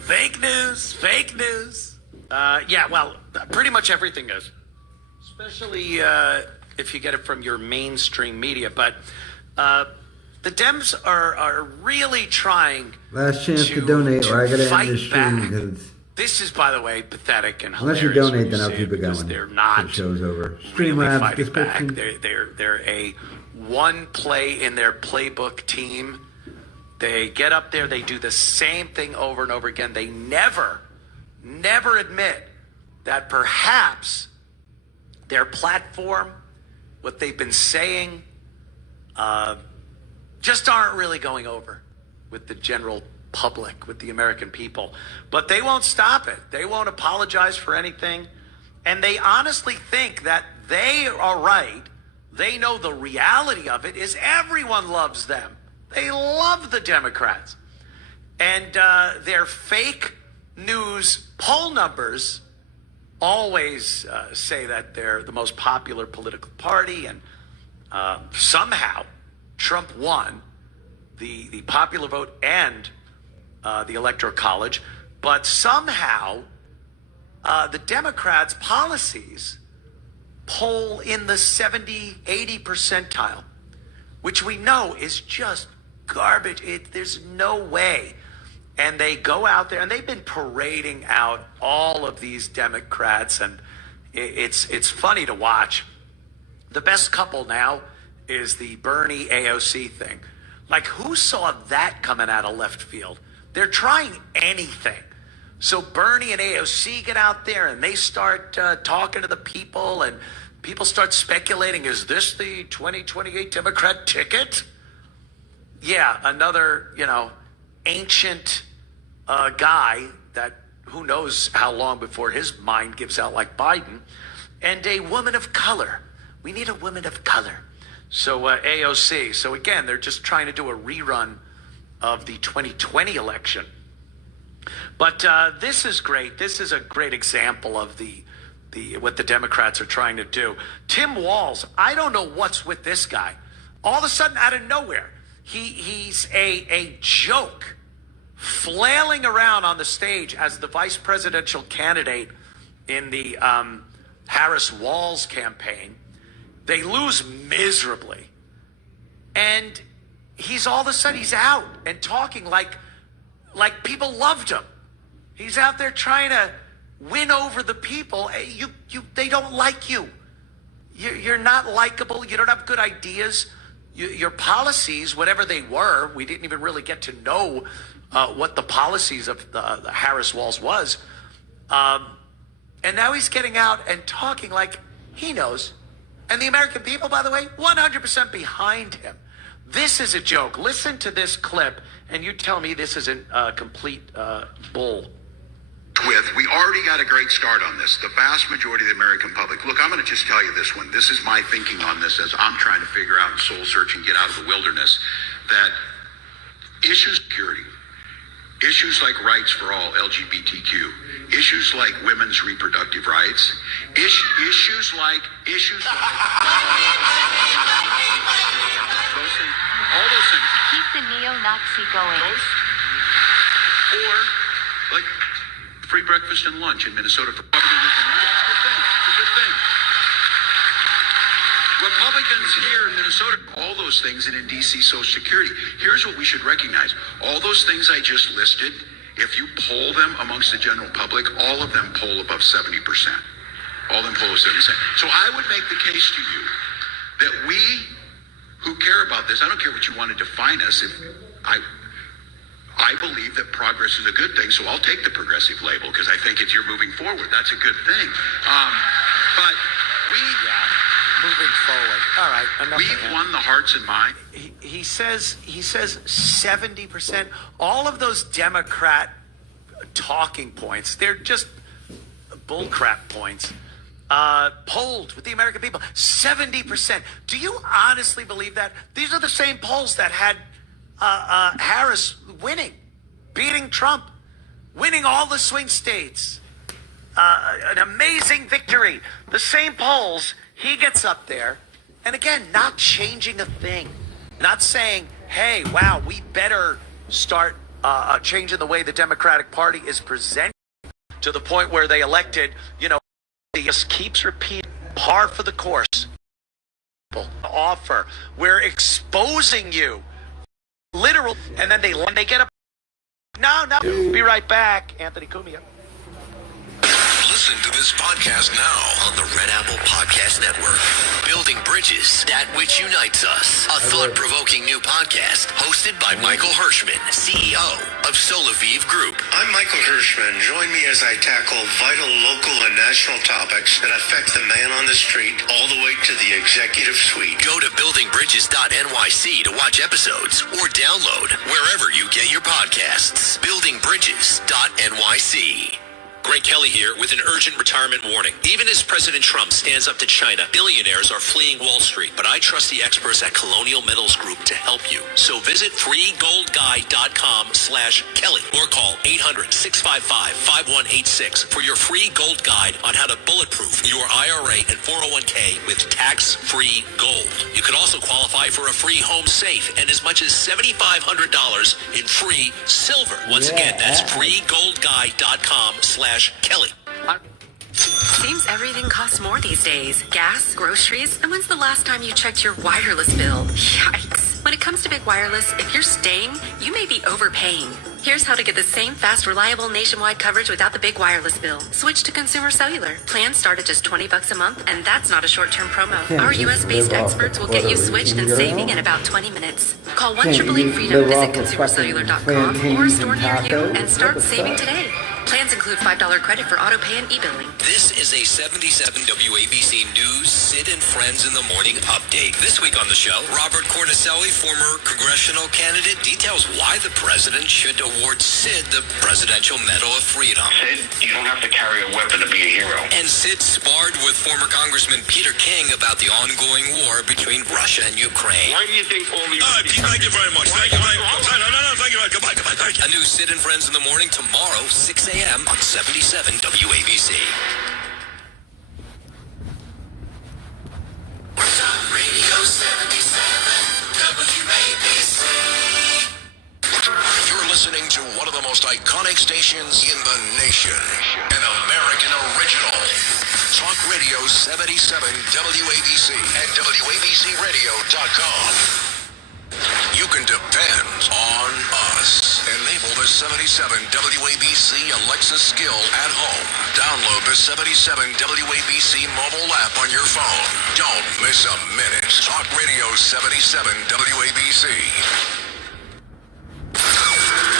Fake news. Fake news. Yeah, well, pretty much everything is. Especially if you get it from your mainstream media. But the Dems are really trying Last chance to donate, or I gotta end this stream because this is, by the way, pathetic and unless hilarious. you donate, then I'll keep it going. They're not. The show's over. Really Streamlabs fighting back. description. They're a one play in their playbook team. They get up there, they do the same thing over and over again. They never admit that perhaps their platform, what they've been saying, just aren't really going over with the general public, with the American people. But they won't stop it. They won't apologize for anything. And they honestly think that they are right. They know the reality of it is everyone loves them. They love the Democrats. And their fake news poll numbers always say that they're the most popular political party. And somehow Trump won the popular vote and the Electoral College. But somehow the Democrats' policies poll in the 70, 80 percentile, which we know is just garbage. There's no way. And they go out there, and they've been parading out all of these Democrats, and it's funny to watch. The best couple now is the Bernie AOC thing. Like, who saw that coming out of left field? They're trying anything. So Bernie and AOC get out there, and they start talking to the people, and people start speculating, is this the 2028 Democrat ticket? Yeah, another, ancient guy that who knows how long before his mind gives out like Biden, and a woman of color. We need a woman of color. So AOC. So again, they're just trying to do a rerun of the 2020 election. But this is great. This is a great example of the what the Democrats are trying to do. Tim Walz, I don't know what's with this guy. All of a sudden, out of nowhere, he's a joke, flailing around on the stage as the vice presidential candidate in the Harris-Walz campaign. They lose miserably. And he's all of a sudden, he's out and talking like people loved him. He's out there trying to win over the people. They don't like you. You're not likable. You don't have good ideas. Your policies, whatever they were, we didn't even really get to know what the policies of the Harris-Walz was. And now he's getting out and talking like he knows. And the American people, by the way, 100% behind him. This is a joke. Listen to this clip, and you tell me this isn't complete bull. We already got a great start on this. The vast majority of the American public. Look, I'm going to just tell you this one. This is my thinking on this as I'm trying to figure out and soul search and get out of the wilderness. That issues security, issues like rights for all LGBTQ, issues like women's reproductive rights, issues like all those things. Keep the neo-Nazi going. free breakfast and lunch in Minnesota for Republicans. It's a good thing. Republicans here in Minnesota, all those things, and in D.C. Social Security. Here's what we should recognize. All those things I just listed, if you poll them amongst the general public, all of them poll above 70%. All of them poll 70%. So I would make the case to you that we who care about this, I don't care what you want to define us, if I believe that progress is a good thing, so I'll take the progressive label because I think you're moving forward. That's a good thing. But we... Moving forward. All right. We've won the hearts and minds. He says 70%. All of those Democrat talking points, they're just bullcrap points. Polled with the American people, 70%. Do you honestly believe that? These are the same polls that had Harris winning, beating Trump, winning all the swing states. An amazing victory. The same polls. He gets up there, and again, not changing a thing. Not saying, hey, wow, we better start changing the way the Democratic Party is presented to the point where they elected, he just keeps repeating, par for the course. Offer. We're exposing you. Literal. And then they get up. No. Be right back. Anthony Cumia. Listen to this podcast now on the Red Apple Podcast Network. Building Bridges, That Which Unites Us. A thought-provoking new podcast hosted by Michael Hirschman, CEO of Solaviv Group. I'm Michael Hirschman. Join me as I tackle vital local and national topics that affect the man on the street all the way to the executive suite. Go to buildingbridges.nyc to watch episodes or download wherever you get your podcasts. Buildingbridges.nyc. Greg Kelly here with an urgent retirement warning. Even as President Trump stands up to China, billionaires are fleeing Wall Street, but I trust the experts at Colonial Metals Group to help you. So visit freegoldguide.com/Kelly or call 800-655-5186 for your free gold guide on how to bulletproof your IRA and 401k with tax-free gold. You can also qualify for a free home safe and as much as $7,500 in free silver. Once again, that's freegoldguide.com/Kelly. Seems everything costs more these days. Gas, groceries, and when's the last time you checked your wireless bill? Yikes. When it comes to big wireless, if you're staying, you may be overpaying. Here's how to get the same fast, reliable nationwide coverage without the big wireless bill. Switch to Consumer Cellular. Plans start at just $20 a month, and that's not a short-term promo. Our U.S.-based experts will get you switched and saving in about 20 minutes. Call 1-888-FREEDOM, visit ConsumerCellular.com or a store near you, and start saving today. Plans include $5 credit for auto pay and e-billing. This is a 77 WABC News Sid and Friends in the Morning update. This week on the show, Robert Cornicelli, former congressional candidate, details why the president should award Sid the Presidential Medal of Freedom. Sid, you don't have to carry a weapon to be a hero. And Sid sparred with former Congressman Peter King about the ongoing war between Russia and Ukraine. Why do you think all these... Thank you very much. Thank you. No, thank you. Goodbye. Thank you. A new Sid and Friends in the Morning tomorrow, 6 a.m. on 77 WABC. Radio 77 WABC. You're listening to one of the most iconic stations in the nation. An American original. Talk Radio 77 WABC and WABCRadio.com. You can depend on us. Enable the 77 WABC Alexa skill at home. Download the 77 WABC mobile app on your phone. Don't miss a minute. Talk Radio 77 WABC.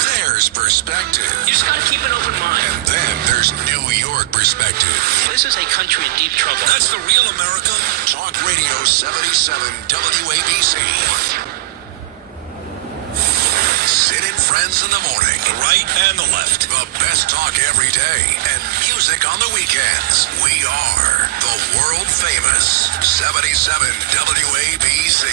There's perspective. You just gotta keep an open mind. And then there's New York perspective. This is a country in deep trouble. That's the real America. Talk Radio 77 WABC. Sid and Friends in the morning. The right and the left. The best talk every day. And music on the weekends. We are the world famous 77 WABC.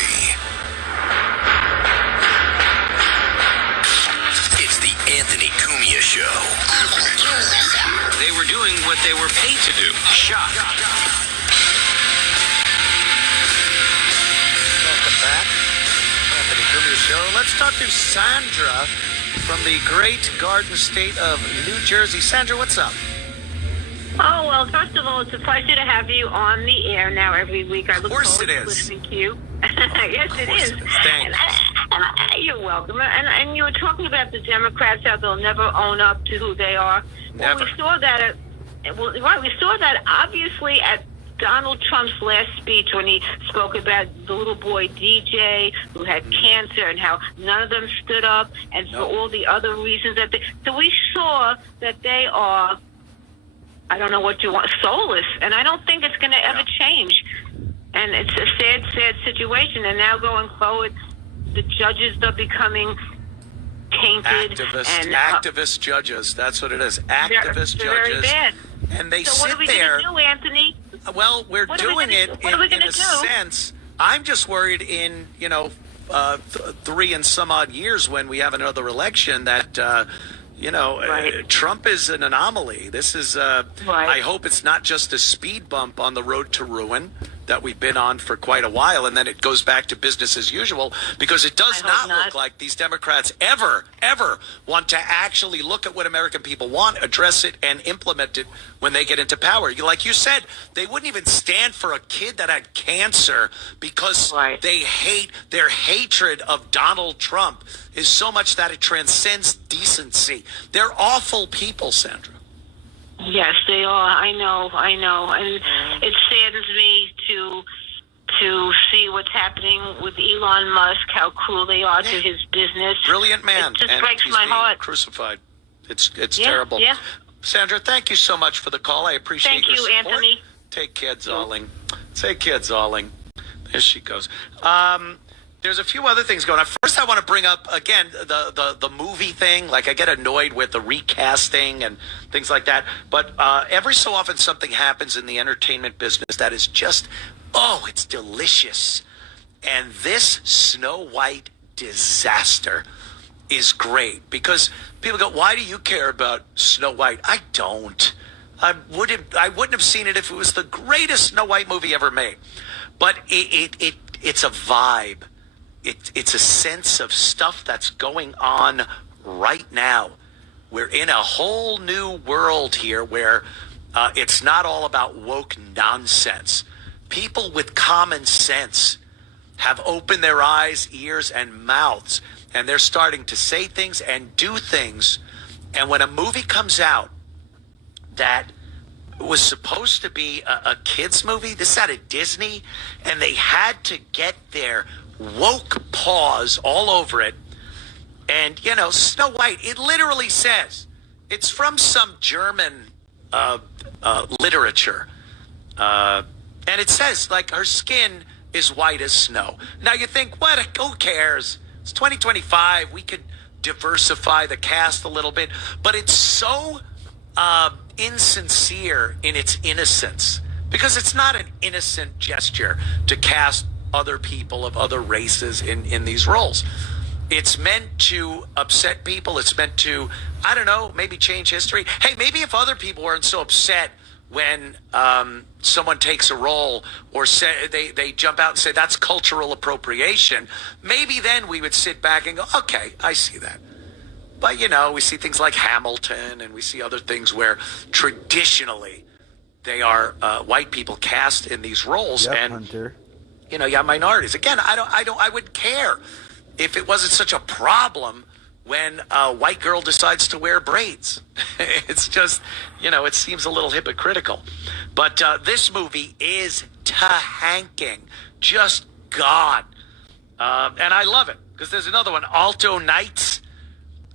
It's the Anthony Cumia Show. They were doing what they were paid to do. Shock. Welcome back. Anthony Cumia Show. Let's talk to Sandra from the great Garden State of New Jersey. Sandra, what's up? Oh, well, first of all, it's a pleasure to have you on the air now every week. I look forward to listening to you. Yes, it is. Thanks. You're welcome. And you were talking about the Democrats, how they'll never own up to who they are. Never. Well, we saw that we saw that obviously at Donald Trump's last speech when he spoke about the little boy DJ who had cancer and how none of them stood up, and for all the other reasons that so we saw that they are, I don't know what you want, soulless, and I don't think it's going to ever change. And it's a sad, sad situation. And now going forward, the judges are becoming tainted. Activist judges. That's what it is. Activist they're judges. Very bad. And they so sit what are we there. Going to do, Anthony? Well, we're doing it in a sense. I'm just worried in 3 and some odd years when we have another election that. Trump is an anomaly. This is, I hope it's not just a speed bump on the road to ruin that we've been on for quite a while, and then it goes back to business as usual, because it does not look like these Democrats ever want to actually look at what American people want, address it, and implement it when they get into power. Like you said, they wouldn't even stand for a kid that had cancer because they hate, their hatred of Donald Trump is so much that it transcends decency. They're awful people, Sandra. Yes, they are. I know, and it saddens me to see what's happening with Elon Musk. How cruel they are to his business. Brilliant man, it just and breaks he's my being heart. Crucified. It's terrible. Yeah. Sandra, thank you so much for the call. I appreciate your support. Thank you, Anthony. Take care, darling. Take care, darling. There she goes. There's a few other things going on. First, I want to bring up, again, the movie thing. Like, I get annoyed with the recasting and things like that. But every so often something happens in the entertainment business that is just, it's delicious. And this Snow White disaster is great. Because people go, why do you care about Snow White? I don't. I wouldn't have seen it if it was the greatest Snow White movie ever made. But it's a vibe. It's a sense of stuff that's going on right now. We're in a whole new world here where it's not all about woke nonsense. People with common sense have opened their eyes, ears, and mouths, and they're starting to say things and do things. And when a movie comes out that was supposed to be a kid's movie, this is out of Disney, and they had to get their woke paws all over it. And Snow White, it literally says it's from some German literature, and it says like her skin is white as snow. Now you think, who cares? It's 2025. We could diversify the cast a little bit, but it's so insincere in its innocence, because it's not an innocent gesture to cast other people of other races in these roles. It's meant to upset people. It's meant to, I don't know, maybe change history. Hey, maybe if other people weren't so upset when someone takes a role or say they jump out and say that's cultural appropriation, maybe then we would sit back and go, okay, I see that. But we see things like Hamilton, and we see other things where traditionally they are white people cast in these roles. Yep, and Hunter. you have minorities. Again, I wouldn't care if it wasn't such a problem when a white girl decides to wear braids. It's just, it seems a little hypocritical. But this movie is tanking. Just God. And I love it, because there's another one, Alto Nights,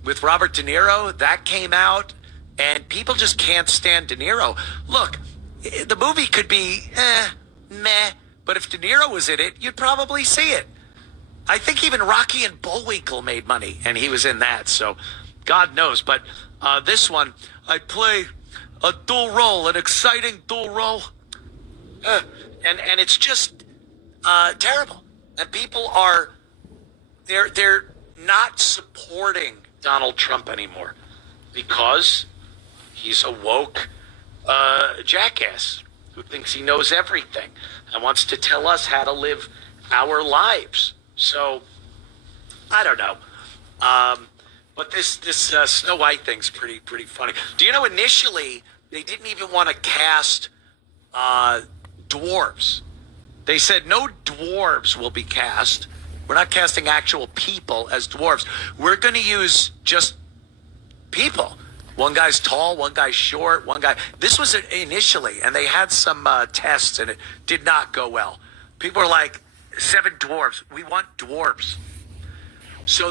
with Robert De Niro. That came out, and people just can't stand De Niro. Look, the movie could be meh, but if De Niro was in it, you'd probably see it. I think even Rocky and Bullwinkle made money, and he was in that, so God knows. But this one, I play a dual role, an exciting dual role, and it's just terrible. And people are, they're not supporting Donald Trump anymore because he's a woke jackass who thinks he knows everything and wants to tell us how to live our lives. So, I don't know. But this Snow White thing's pretty funny. Do you know initially they didn't even want to cast dwarves? They said no dwarves will be cast. We're not casting actual people as dwarves. We're going to use just people. One guy's tall, one guy's short, one guy. This was initially, and they had some tests, and it did not go well. People are like, 7 dwarves. We want dwarves. So